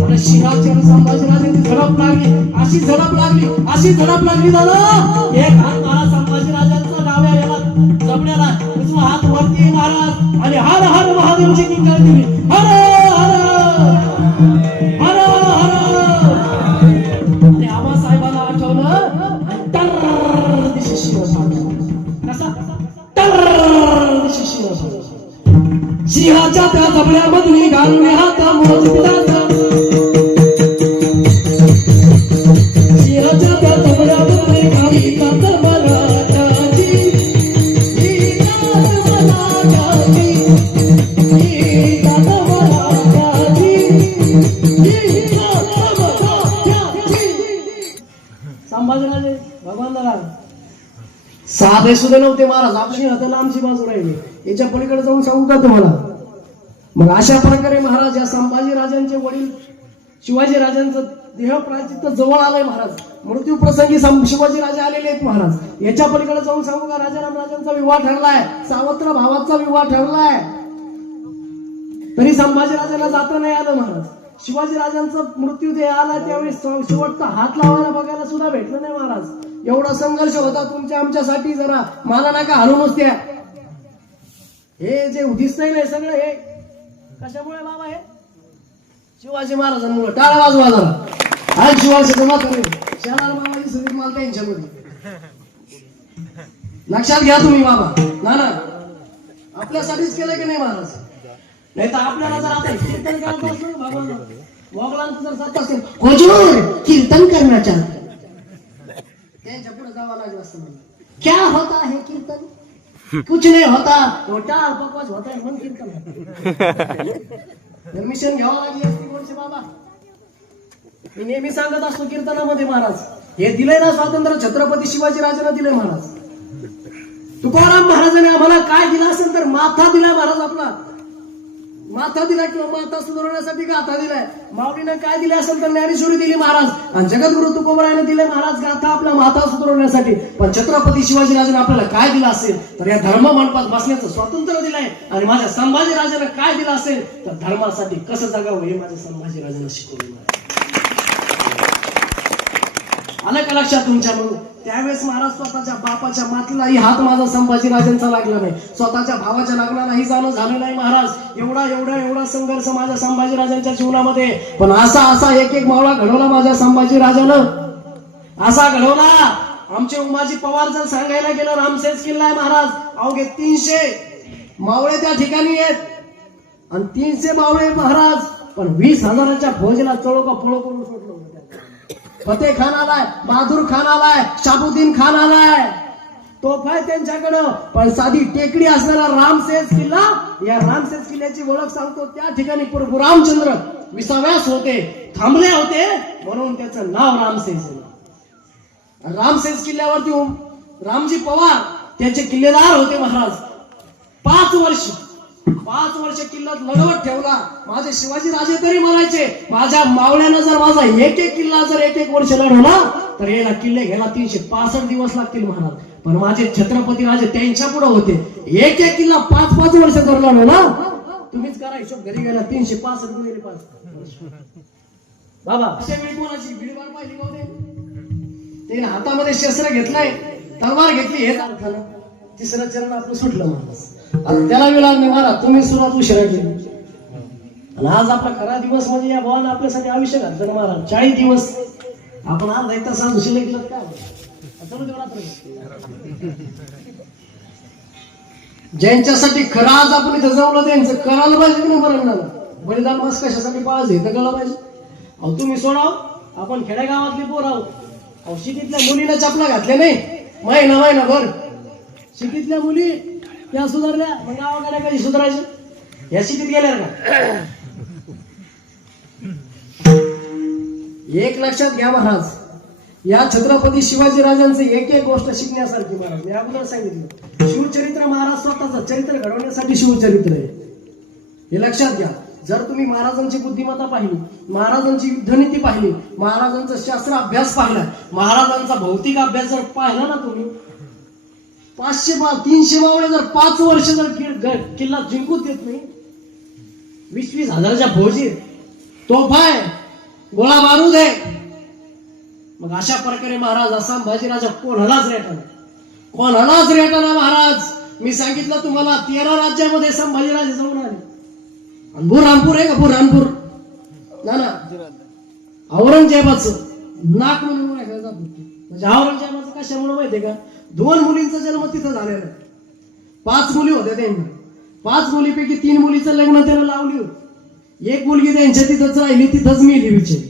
आणि सिंहाची आणि संभाजी राजांची झडप लागली झालं. एक हात महाराज संभाजी राजांचा डाव्या याला जबड्याला, दुसरा हात वरती महाराज आणि हर हर महादेवची किंकार दिली. हर हर हर हर. आणि आबासाहेबांना आठवलं, दिशी शिव कसा सिंहाच्या त्या जबड्यामधून घालून हात मोजतात. सिंहाच्या त्या जबड्यामधून घाली कात मराठाची, ही कात मराठाची. साधे सुद्धा नव्हते महाराज, आपली हाताला आमची बाजू राहिली. याच्या पलीकडे जाऊन सांगू का तुम्हाला? मग अशा प्रकारे महाराज या संभाजी राजांचे वडील शिवाजी राजांचं देह प्रायचित्त जवळ आलंय महाराज. मृत्यू प्रसंगी शिवाजी राजे आलेले आहेत महाराज. याच्या पलीकडे जाऊन सांगू का? राजाराम राजांचा विवाह ठरलाय, सावत्र भावाचा विवाह ठरलाय, तरी संभाजी राजांना जाता नाही आलं महाराज. शिवाजी राजांचा मृत्यू देह आला त्यावेळी शेवटचा हात लावायला बघायला सुद्धा भेटलं नाही महाराज. एवढा संघर्ष होता तुमच्या आमच्यासाठी. जरा मला नका हलवूनच द्या. हे जे दिसतंय नाही सगळं हे कशामुळे बाबा? हे शिवाजी महाराजांमुळे. टाळा वाजवा जरा. आज शिवाजी म्हातारे शहराला बाबाची सगळी माल त्यांच्यामध्ये. लक्षात घ्या तुम्ही बाबा. ना ना आपल्यासाठीच केलं की नाही महाराज? नाही तर आपल्याला जर आता कीर्तन करत असलं भगवान मोगलांचं जर सत्य असेल, हुजूर कीर्तन करना चाहते, त्यांच्या पुढे जावं लागलं असतं. क्या होता है कीर्तन? कुछ नहीं होता, टाळ पकवाज होता है, मग कीर्तन परमिशन घ्यावं लागली असती कोणचे बाबा. मी नेहमी सांगत असतो कीर्तनामध्ये महाराज, हे दिलंय ना स्वातंत्र्य छत्रपती शिवाजी राजांना दिलंय महाराज. तुकाराम महाराजांनी आम्हाला काय दिला असेल तर माथा दिला महाराज. आपला माथा दिला किंवा माथा सुधारण्यासाठी गाथा दिलाय. माऊलीनं काय दिले असेल तर ज्ञानेश्वरी दिली महाराज. आणि जगद्गुरु तुकोबरायाने दिले महाराज गाथा आपला माथा सुधारण्यासाठी. पण छत्रपती शिवाजी राजाने आपल्याला काय दिलं असेल तर या धर्म मंडपात बसण्याचं स्वातंत्र्य दिलंय. आणि माझ्या संभाजी राजाने काय दिलं असेल तर धर्मासाठी कसं जगावं हे माझ्या संभाजी राजांना शिकवलं. आलं का लक्षात तुमच्या? म्हणून त्यावेळेस महाराज स्वतःच्या बापाच्या मातीलाही हात माझा संभाजी राजांचा लागला नाही, स्वतःच्या भावाच्या लग्नालाही जाणं झालं नाही महाराज. एवढा संघर्ष माझ्या संभाजी राजांच्या जीवनामध्ये. पण असा एक मावळा घडवला माझ्या संभाजी राजानं. असा घडवला. आमचे उमाजी पवार जर सांगायला गेलं रामसेज किल्ला आहे महाराज. अवघे 300 मावळे त्या ठिकाणी आहेत आणि 300 मावळे महाराज. पण 20,000च्या फौजेला चळो का पळो करून सोडलं होतं. फतेह खान आलाय, बहादूर खान आलाय, शाबुद्दीन खान आलाय, तोफ आहे त्यांच्याकडं. पण साधी टेकडी असणारा रामसेज किल्ला, या रामसेज किल्ल्याची ओळख सांगतो. त्या ठिकाणी प्रभू रामचंद्र विसाव्यास होते, थांबले होते, म्हणून त्याचं नाव रामसेज. रामसेज किल्ल्यावरती रामजी पवार त्याचे किल्लेदार होते महाराज. 5 वर्ष किल्ल्यात लढवत ठेवला. माझे शिवाजी राजे तरी म्हणायचे माझ्या मावळ्यानं जर माझा एक किल्ला जर 1 वर्ष लढवला तर याला किल्ले घ्यायला 365 दिवस लागतील महाराज. पण माझे छत्रपती राजे त्यांच्या पुढे होते. एक किल्ला 5 वर्ष जर लढवला, तुम्हीच करा हिशोब, घरी गेला 365 गुणिले 5 बाबा. अशा वेळी कोणाची भीडभाड पाहिली नव्हते. त्याने हातामध्ये शस्त्र घेतलाय, तलवार घेतली, हे झालं. 3रं चरण आपलं सुटलं महाराज. त्याला वेळ नाही महाराज, तुम्ही सुरुवात उशिरा केली. आणि आज आपला खरा दिवस म्हणजे या भावानं आपल्यासाठी आयुष्य घातलं ना महाराज. 40 दिवस आपण अर्धा 1 तास उशिरा केलं काय? ज्यांच्यासाठी खरं आज आपण इथं जवळ त्यांचं करायला पाहिजे की नाही? बरं, बलिदान मास कशासाठी पाळायचं हे तर कळलं पाहिजे. अहो तुम्ही सोडाव, आपण खेडेगावातली पोर आहोत. अहो शिटीतल्या मुलीला चपला घातल्या नाही महिनाभर. शिटीतल्या मुली त्या सुधारल्या, मग गावाकडे कधी सुधारायचं? या शिटीत गेल्या का? एक लक्षात घ्या महाराज, या छत्रपती शिवाजी राजांचं एक गोष्ट शिकण्यासारखी महाराज. मी अगोदर सांगितलं शिवचरित्र महाराज स्वतःचं चरित्र घडवण्यासाठी शिवचरित्र आहे. हे लक्षात घ्या. जर तुम्ही महाराजांची बुद्धिमत्ता पाहिली, महाराजांची युद्धनीती पाहिली, महाराजांचा शास्त्र अभ्यास पाहिला, महाराजांचा भौतिक अभ्यास जर पाहिला ना तुम्ही, 300 मावळे जर 5 वर्ष जर किल्ला जिंकूच देत नाही, 20 हजाराच्या फौजी, तोफा आहे, गोळा बारूद आहे. मग अशा प्रकारे महाराज असा संभाजीराजा कोणालाच रेटाना महाराज. मी सांगितलं तुम्हाला 13 राज्यामध्ये संभाजीराजे जाऊन आले. आणि बुरहानपूर आहे का? बुरहानपूर ना औरंगजेबाचं नाक म्हणून ओळखलं जात. म्हणजे औरंगजेबाचं कशामुळे माहितीये का? 2 मुलींचा जन्म तिथं झालेला आहे. 5 मुली होत्या त्यांना. 5 मुलीपैकी 3 मुलीचं लग्न त्यानं लावली होती. 1 मुलगी त्यांच्या तिथंच राहिली, तिथंच मेली बिचारी.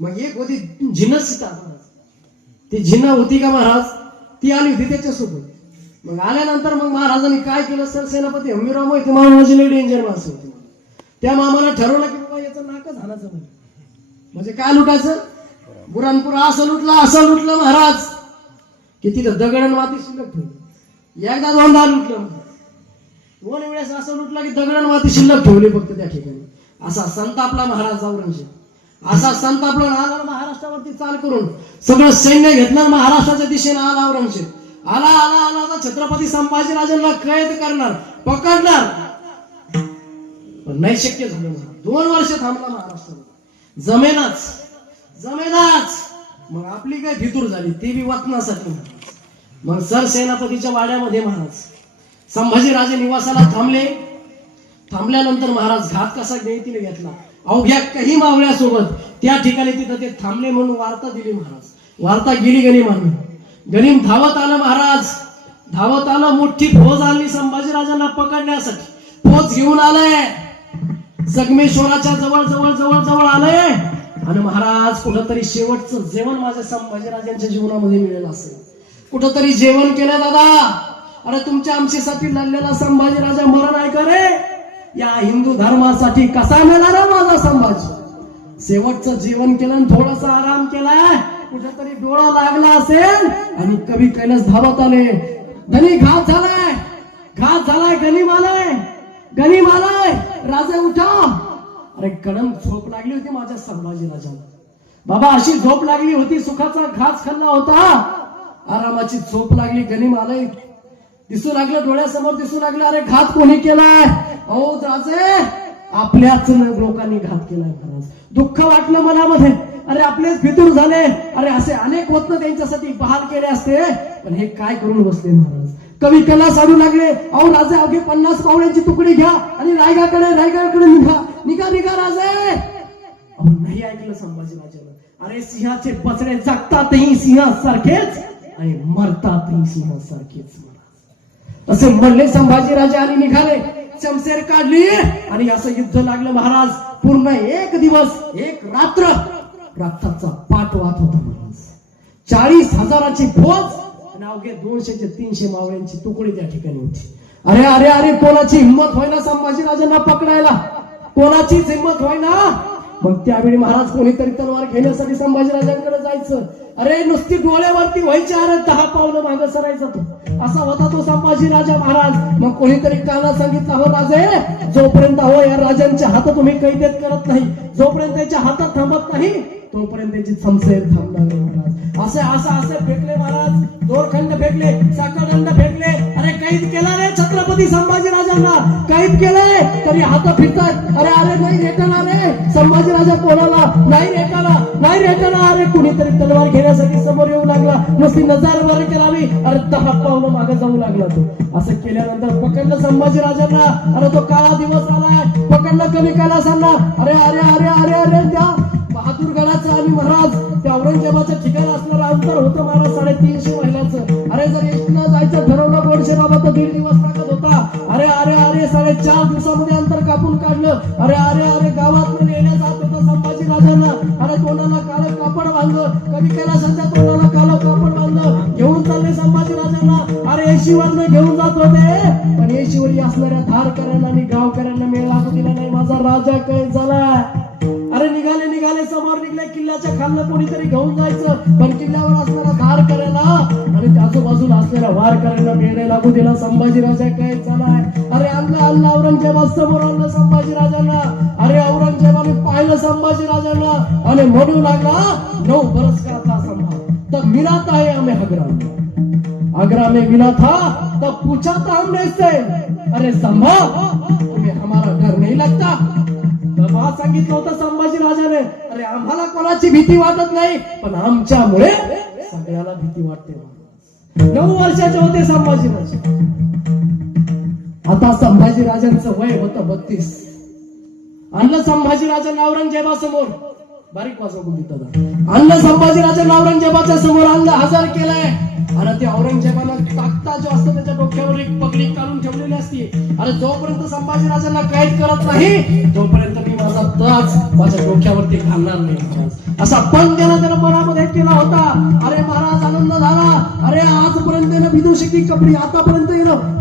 मग एक होती झिन्न सीता महाराज. ती झिन्ना होती का महाराज? ती आली होती त्याच्यासोबत. मग आल्यानंतर मग महाराजांनी काय केलं? सरसेनापती हंबीरराव मोहिते मामाची लई डेंजर माणसं होती. त्या मामाला ठरवलं की बाबा याचं नाकच हाणायचं. म्हणजे काय लुटायचं? बुरानपूर असं लुटलं महाराज की तिथं दगड आणि माती शिल्लक ठेवली. एकदा दोनदा लुटलं, दोन वेळेस असं लुटलं की दगड माती शिल्लक ठेवली फक्त त्या ठिकाणी. असा संतापला महाराज औरंगजेब, असा संतापला आला महाराष्ट्रावरती चाल करून सगळं सैन्य घेतलं महाराष्ट्राच्या दिशेने आला औरंगजेब. आला आला आला आता छत्रपती संभाजीराजांना कैद करणार, पकडणार, पण नाही शक्य झालं. 2 वर्ष थांबला महाराष्ट्रामध्ये, जमेनाच. मग आपली काय फितूर झाली ती बी वाचण्यासाठी. मग सरसेनापतीच्या वाड्यामध्ये महाराज संभाजीराजे निवासाला थांबले. थांबल्यानंतर महाराज घात कसा नीतीने घेतला, अवघ्या काही मावळ्यासोबत त्या ठिकाणी तिथं ते थांबले म्हणून वार्ता दिली महाराज. वार्ता गेली गनिमानं, गनिम धावत आलं महाराज, धावत आलं, मोठी फौज आणली संभाजीराजांना पकडण्यासाठी. फौज घेऊन आलंय, संगमेश्वराच्या जवळ जवळ जवळ जवळ आलंय. आणि महाराज कुठंतरी शेवटचं जेवण माझ्या संभाजीराजांच्या जीवनामध्ये मिळेल असेल, कुठंतरी जेवण केलं दादा. अरे तुमच्या आमच्यासाठी लढलेला संभाजीराजा मरण आहे का रे? या हिंदू धर्मासाठी कसा मिळाला माझा संभाजी? शेवटचं जेवण केलं आणि थोडासा आराम केलाय, कुठेतरी डोळा लागला असेल आणि कवी कैलास धावत आले. गणी घात झालाय, गनिम आलाय, राजे उठा. अरे कडम झोप लागली होती माझ्या संभाजीराजाला बाबा, अशी झोप लागली होती, सुखाचा घास खाल्ला होता, आरामाची झोप लागली. गनिम आलंय दिसू लागलं, डोळ्यासमोर दिसू लागलं. अरे घात कोणी केलाय? अहो राजे, आपल्याच लोकांनी घात केलाय महाराज. दुःख वाटलं मनामध्ये, अरे आपलेच फितूर झाले. अरे असे अनेक वतन त्यांच्यासाठी बहाल केले असते, पण हे काय करून बसले महाराज. कवी कला साडू लागले, अहो राजे अवघे 50 पावड्यांची तुकडी घ्या आणि रायगडकडे निघा राजे. अहो नाही ऐकलं संभाजीराजानं. अरे सिंहाचे बछडे जगतातही सिंहासारखेच आणि मरतातही सिंहासारखेच महाराज. असे म्हणले संभाजीराजे आणि निघाले, शमशेर काढली आणि असं युद्ध लागलं महाराज. पूर्ण 1 दिवस 1 रात्र रक्ताचा पाठ वाहत होता महाराज. 40,000ची फौज आणि अवघे 200 ते 300 मावळ्यांची तुकडी त्या ठिकाणी होती. अरे अरे अरे कोणाची हिंमत होईना संभाजीराजांना पकडायला, कोणाचीच हिंमत होईना. मग त्यावेळी महाराज कोणीतरी तलवार घेण्यासाठी संभाजीराजांकडे जायचं. अरे नुसती डोळ्यावरती व्हायची, अरे 10 पावलं मागे सरायचा तो. असा होता तो संभाजीराजा महाराज. मग कोणीतरी काना सांगितलं, हो राजे, जोपर्यंत हो या राजांच्या हातात तुम्ही कैदेत करत नाही, जोपर्यंत त्याच्या हातात थांबत नाही तोपर्यंत त्याची शमशेर थांबणार नाही महाराज. असे फेकले महाराज, दोरखंड फेकले, साखरदंड फेकले. अरे कैद केला रे छत्रपती संभाजीराजांना, कैद केलंय तरी हात फिरतात. अरे अरे नाही रेटणार रे संभाजीराजा, कोणाला नाही रेटणार. अरे कुणीतरी तलवार घेण्यासाठी समोर येऊ लागला, नुसती नजर वर करावी, अरे 10 पावलं मागे जाऊ लागला तो. असं केल्यानंतर पकडलं संभाजीराजांना. अरे तो काळा दिवस आलाय, पकडलं कवी कैलासांना. अरे अरे अरे अरे अरे त्या बहादूरगडाचं आणि महाराज त्या औरंगजेबाच्या ठिकाणी असणारं अंतर होतं महाराज 350 मैलाचं. अरे जर एसटीला जायचं ठरवलं गोडशे बाबा तर 1.5 दिवस लागत होता. अरे अरे अरे 4.5 दिवसामध्ये अंतर कापून काढलं. अरे अरे अरे गावात नेल्या जात होता संभाजीराजांना. अरे तोंडाला काळं कापड बांधलं, कवी कैलासांच्या तोंडाला काळं कापड बांधलं, घेऊन चालले संभाजीराजांना. अरे एशीवरनं घेऊन जात होते, पण एशीवरी असणाऱ्या धारकऱ्यांना आणि गावकऱ्यांना मेळ लागू दिला नाही. माझा राजा कैद झाला. अरे निघाले समोर निघले, किल्ल्याच्या खालनं कोणीतरी घेऊन जायचं, पण किल्ल्यावर असणारा धार करायला आणि आजूबाजूला असलेल्या वार करायला मेळ लागू दिला. संभाजीराजा कैद झालाय. अरे आणलं औरंगजेबा समोर आणलं संभाजीराजांना. अरे औरंगजेबाने पाहिलं संभाजीराजांना आणि म्हणू लागला, 9 बरस का था संभाल तब मिला था हमें आगरा में मिला था तब पूछा था हमने इससे, अरे संभाल तुम्हें हमारा डर नहीं लगता. तेव्हा सांगितलं होतं संभाजीराजाने, अरे आम्हाला कोणाची भीती वाटत नाही, पण आमच्यामुळे सगळ्याला भीती वाटते. 9 वर्षाचे होते संभाजीराजे. आता संभाजीराजांचं वय होतं 32. आणलं संभाजीराजांना औरंगजेबासमोर, बारीक वाजव गुंडीत आणलं संभाजीराजांना औरंगजेबाच्या समोर आणलं, हजर केलंय. आणि ते औरंगजेबानं ताकता जो असतो त्याच्या डोक्यावर एक पगडी काढून ठेवलेली असते. अरे जोपर्यंत संभाजीराजांना कैद करत नाही तोपर्यंत मी माझा ताज माझ्या डोक्यावरती घालणार नाही. असा पण त्यानं मनामध्ये केला होता. अरे महाराज आनंद झाला. अरे आजपर्यंत विदुषकी कपडी, आतापर्यंत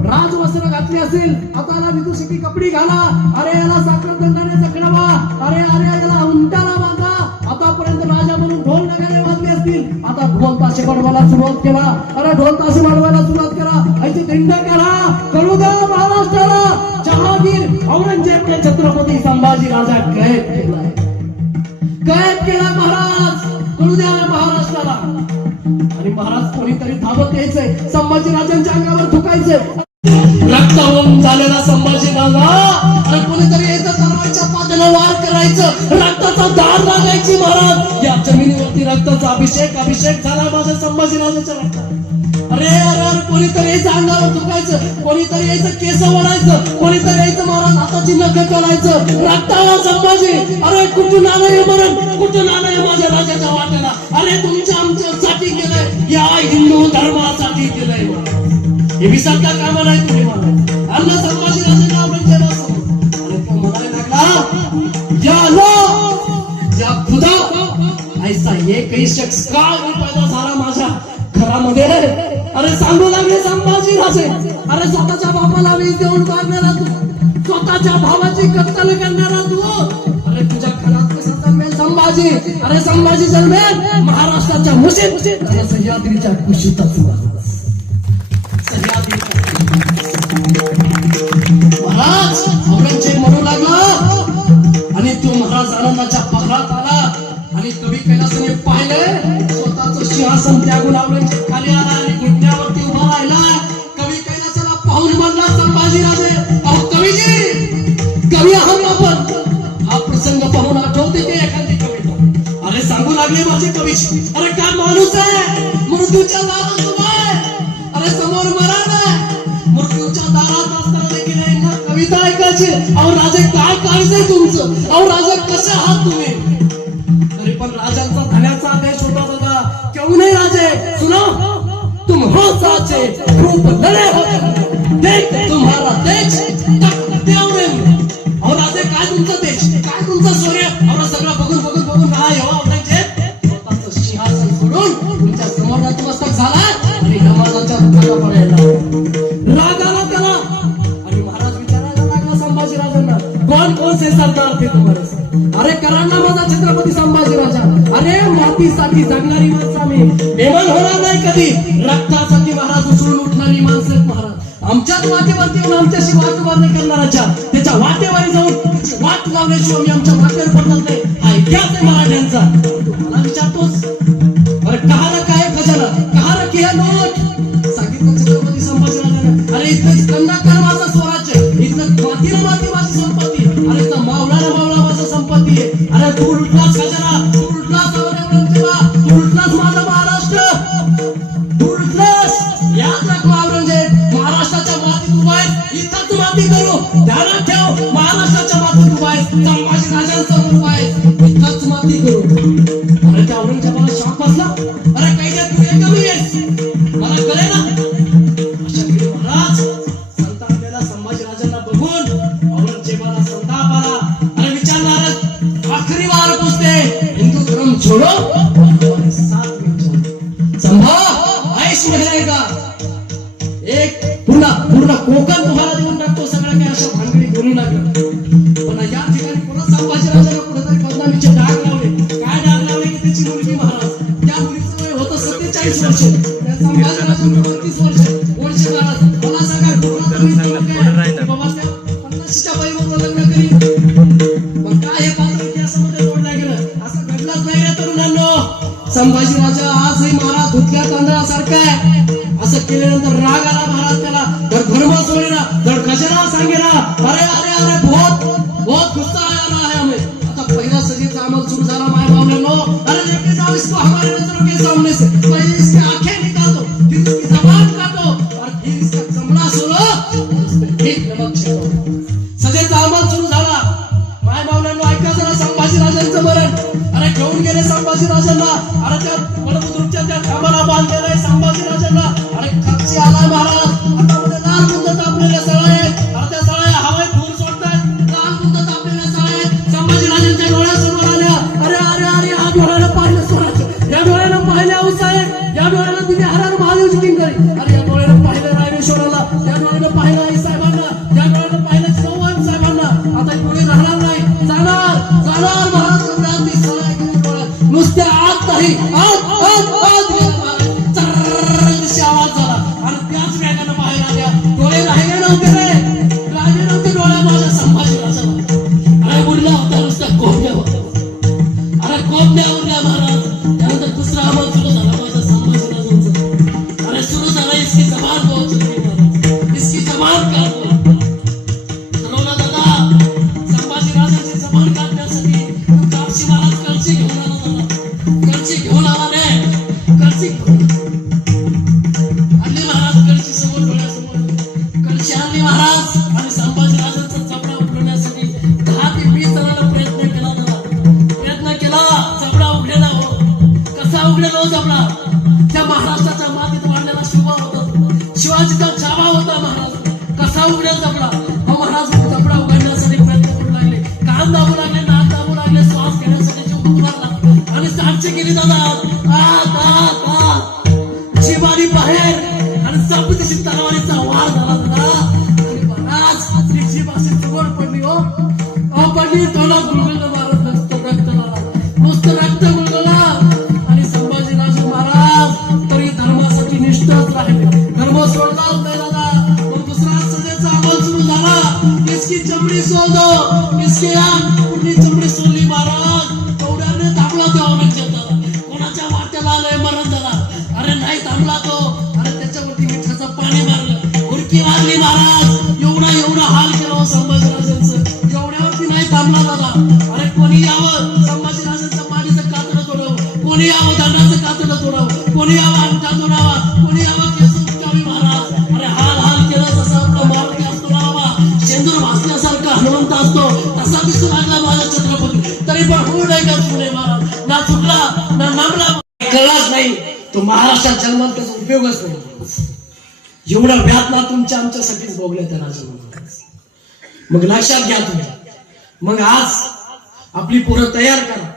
राजवस्त्र घातली असेल, आता याला विदुषकी कपडी घाला. अरे याला साखरदंडाने जखडवा. अरे अरे याला उंटाला बांधा. आतापर्यंत राजा म्हणून ढोल नगारे वाजले असतील, आता ढोल ताशे वाजवायला सुरुवात केला. अरे ढोल ताशे वाजवायला सुरुवात करा. ऐसे दिंड संभाजी राजा कैद केला महाराज. कळू द्या महाराष्ट्राला. आणि महाराज कोणीतरी धावत यायचंय, संभाजी राजांच्या अंगावर थुकायचंय. रक्तावून झालेला संभाजी राजा आणि कोणीतरी यायचं, तलवारच्या पात्याला वार करायचं, रक्ताचा धार लागायची. महाराज या जमिनीवरती रक्ताचा अभिषेक झाला माझ्या संभाजी राजाच्या रक्तात. अरे अरे अरे कोणीतरी यायचं, अंगावर थुकायचं, कोणीतरी यायचं, केस ओढायचं, कोणीतरी यायचं, महाराज हाताची नख करायचं. रक्ताला संभाजी. अरे कुठून आलंय मरण, कुठून आलंय माझ्या राजाच्या वाट्याला. अरे तुमच्या आमच्यासाठी केलंय, या हिंदू धर्मासाठी केलंय. हे विसरता कामा नाही तुम्ही मला. अन्न संभाजी राजांना औरंगजेबासमोर आणि तो म्हणायला लागला, या लो या खुदा ऐसा एकही शख्स का पैदा झाला माझ्या घरामध्ये. अरे सांगू लागले संभाजी राजे, अरे स्वतःच्या बापाला वीज देऊन मारणारा तू, स्वतःच्या भावाची कत्तल करणारा तू, अरे तुझ्या घरात कसा जन्मेल संभाजी. अरे संभाजी जन्मेल महाराष्ट्राच्या मुशीत, सह्याद्रीच्या कुशीतच. महाराज औरंगजेब म्हणू लागला आणि तो महाराज आनंदाच्या पगडात आला. आणि कवी कैलासाने पाहिलं स्वतःच सिंहासन त्यागून औरंगजेब खाली आला आणि घुटण्यावरती उभा राहिला. कवी कैलासाला पाहून म्हणला, संभाजी राजे अहो कवीजी, कवी आहात आपण. हा प्रसंग पाहून आठवते ते एखादी कविता. अरे सांगू लागले माझे कवीजी, अरे काय माणूस आहे, मृत्यूच्या दारात उभा आहे. अरे समोर मरण आहे, मृत्यूच्या दारात असताना देखील यांना कविता ऐकायची. अहो राजे काय काळजी तुमचं, अहो राजे कसे आहात तुम्ही. तरी पण राजांचा धन्याचा आदेश होता बघा, क्यों नहीं राजे सुनो, तुम हो साचे रूप लड़े हो, देख तुम्हारा देश अहो राजे काय तुमचं देश, काय तुमचं सूर्य. अहो सगळं बघून बघून बघून काय हो औरंगजेब स्वतःचं सिंहासन सोडून तुमच्या समोर नतमस्तक झाला आणि समाजाच्या रुखाला पडायला. राग आला त्याला आणि महाराज विचारायला लागला संभाजी राजांना, कौन कौन से सरदार थे तुम्हारे. अरे करांना माझा छत्रपती संभाजी राजा. अरे मातीसाठी जगणारी माणसं आम्ही, बेमान होणार नाही कधी. रक्तासाठी महाराज उचलून उठणारी माणसं आहेत महाराज. आमच्याच वाटेवरती येऊन आमच्याशी वाटवारणी करणाऱ्याच्या त्याच्या वाटेवर जाऊन त्याची वाट लावल्याशिवाय आम्ही आमच्या वाटेवर पडणार नाही. हा इतिहास आहे मराठ्यांचा. मला विचारतोस अरे कहारा काय खजाना, कहारा की है नोट. सांगितलं छत्रपती संभाजी राजांना, अरे इथं कंदाकार माझा स्वराज्य, इथं मातीला माती माझी संपत्ती, अरे इथं मावळाला मावळा माझा संपत्ती आहे. अरे तू लुटलास खजाना, तू लुटलास औरंगजेबा, तू लुटलास माझा महाराष्ट्र, तू लुटलास. याद राखो औरंगजेब, महाराष्ट्राच्या मातीत उभा आहे, इथंच माती करू. ध्यानात ठेव, महाराष्ट्राच्या मातीत उभा आहे, संभाजी राजांसमोर उभा आहे, इथंच माती करू. अरे त्या औरंगजेबाला शॉक बसला. अरे कैद्यात तू कमी आहेस, मला कळे ना. अशा वेळी महाराज संतापलेला संभाजी राजांना बघून औरंगजेबाला संताप आला. अरे विचारणार आखरी बार पूछते, हिंदू धर्म छोड़ो हमारे साथ में चलो. संभा ऐश रहेगा. एक पूर्ण कोकण तुम्हाला देऊन टाकतो. सगळ्या काही अशा भानगडी बोलू लागलं. पण या ठिकाणी परत संभाजी राजाला कुठेतरी बदनामीचे डाग लावले. काय डाग लावले की त्याची मुलगी महाराज, त्या मुलीचं वय होतं 47 वर्ष, त्या संभाजी राजांना 32 वर्ष. वर्ष महाराज मला सांगा बाबा त्या 50च्या वयावर लग्न करी. पण काय हे पात्र इतिहासामध्ये जोडलं गेलं, असं घडलंच नाही रे तरुणांनो. संभाजी राजा आजही महाराज धुतल्या तांदळासारखा आहे. असं केल्यानंतर राग आला महाराज त्याला, तर धर्म सोडेना, तर खजाना सांगेना. अरे अरे अरे बहुत गुस्सा आया है हमें. आता पहिला सजीचा अमल सुरू झाला माय बावल्यांनो. अरे लेके जाओ इसको हमारे नजरों के सामने से, पहले इसकी आंखें निकाल दो, फिर इसकी जबान काटो और फिर इसका चमड़ा सोलो, एक नमक छिड़को. सजीचा अमल सुरू झाला. माय बावल्यांनो ऐका जरा संभाजी राजांचं मरण. अरे घेऊन गेले संभाजी राजांना. अरे त्या बलबुद्रुकच्या त्या खांबाला बांधलेलं आहे संभाजी राजांना. अरे खर्ची आलाय महाराज. आता मध्ये लाल गुंद तापलेले सळे आहेत. अरे त्या सळ्या हवेत धूर सोडतात. लाल गुंद तापलेले सळे आहेत संभाजी राजांच्या डोळ्यासमोर आल्या. अरे अरे अरे या डोळ्यानं पाहिलं स्वराज्य, या डोळ्यानं पाहिले औसाहेब, या डोळ्यानं तिने हरार महादेवची किंकरी. अरे या डोळ्यानं पाहिलं रायरेश्वराला, या डोळ्यानं पाहिलं आई साहेबांना, या डोळ्यानं पाहिलं चव्हाण साहेबांना. आता ही डोळे राहणार नाही, जाणार महाराज. नुसत्या आत नाही, आत उरला होता नुसता कोंबड्या होता. अरे कोंबड्या उरल्या महाराज. त्यानंतर दुसरा आवाज सुरू झाला माझा संभाजीराजांचा. अरे सुरू झाला इसकी जबान बहुत जरूरी महाराज, इसकी जबान काढ. ठरवलं दादा संभाजीराजांची जबान काढण्यासाठी कापशी महाराज कळशी घेऊन आला. दादा कळशी घेऊन आला रे. कळशी आणली महाराज. कळशी समोर डोळ्यासमोर कळशी आणली महाराज. आणि संभाजीराजांचा जबडा उघडण्यासाठी 10 ते 20 जणांना प्रयत्न केला. प्रयत्न केला. जबडा उघडेला हो. कसा उघडेला हो जबडा? त्या महाराष्ट्राच्या मातीत वाढलेला शिवा होता. शिवाजीचा जावा होता महाराज. कसा उघडेल जबडा? हो महाराज जबडा उघडण्यासाठी प्रयत्न करू लागले. कान दाबू लागले, नाक दाबू लागले, श्वास घेण्यासाठी जीव गुंतू लागला. आणि साक्षी केली दादा. जीव आली बाहेर आणि चौकशीची तलवारीचा वार झाला दादा. आणि महाराज ती जीभ अशी जवळ पडली हो. पडली तोला गुळगुळलं महाराज. नुसतं रक्त झाला. नुसतं रक्त गुळगुळला. आणि संभाजीराजे महाराज तरी धर्मासाठी निष्ठच राहिले. धर्म सोडलाच नाही दादा. मग दुसरा सजेचा आवाज सुरू झाला. इसकी चमडी सोडो, इसकी पूर्णी चमडी सोडली महाराज. तेवढ्याने थांबला तो औरंगजेब दादा. कोणाच्या वाट्याला आलंय मरण दादा. अरे नाही थांबला तो. अरे त्याच्यावरती मिठाचं पाणी मारलं. हुरकी वाजली महाराज. एवढा हाल केला हो संभाजीराजांचं. एवढ्यावरती नाही थांबला दादा. अरे कोणी यावं संभाजीराजांचं माडीचं कातडं तोडावं. कोणी यावं दंडाचं कातडं तोडावं. कोणी यावं अंगठा तोडावा. कोणी यावं केस उपटावी महाराज. अरे हाल केलं. जसं आपला मारुती असतो ना बाबा, शेंदूर भासण्यासारखा हनुमंत असतो तसा दिसू लागला माझा छत्रपती. तरी पण होऊ नाही का चुकले महाराज. ना चुकला ना नामला. कळलाच नाही तो महाराष्ट्रात जन्मात त्याचा उपयोगच नाही. एवढा व्यातना तुमच्या आमच्यासाठीच भोगले त्या राजांना. मग लक्षात घ्या तुम्ही. मग आज आपली पोरं तयार करा.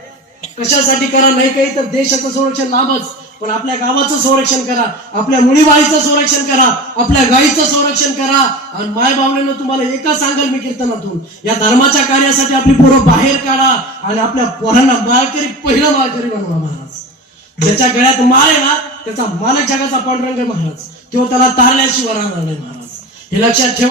कशासाठी करा? नाही काही तर देशाचं संरक्षण लाभच, पण आपल्या गावाचं संरक्षण करा. आपल्या मुलीबाळीचं संरक्षण करा. आपल्या गाईचं संरक्षण करा. आणि माय बावलेनं तुम्हाला एकच सांगाल मी कीर्तनातून, या धर्माच्या कार्यासाठी आपली पोरं बाहेर काढा आणि आपल्या पोरांना माळकरी, पहिलं माळकरी बनवा महाराज. ज्याच्या गळ्यात माळ आहे ना त्याचा मालक जगाचा पांडुरंग महाराज. तो त्याला तारल्याशिवाय राहणार नाही महाराज. हे लक्षात ठेवा.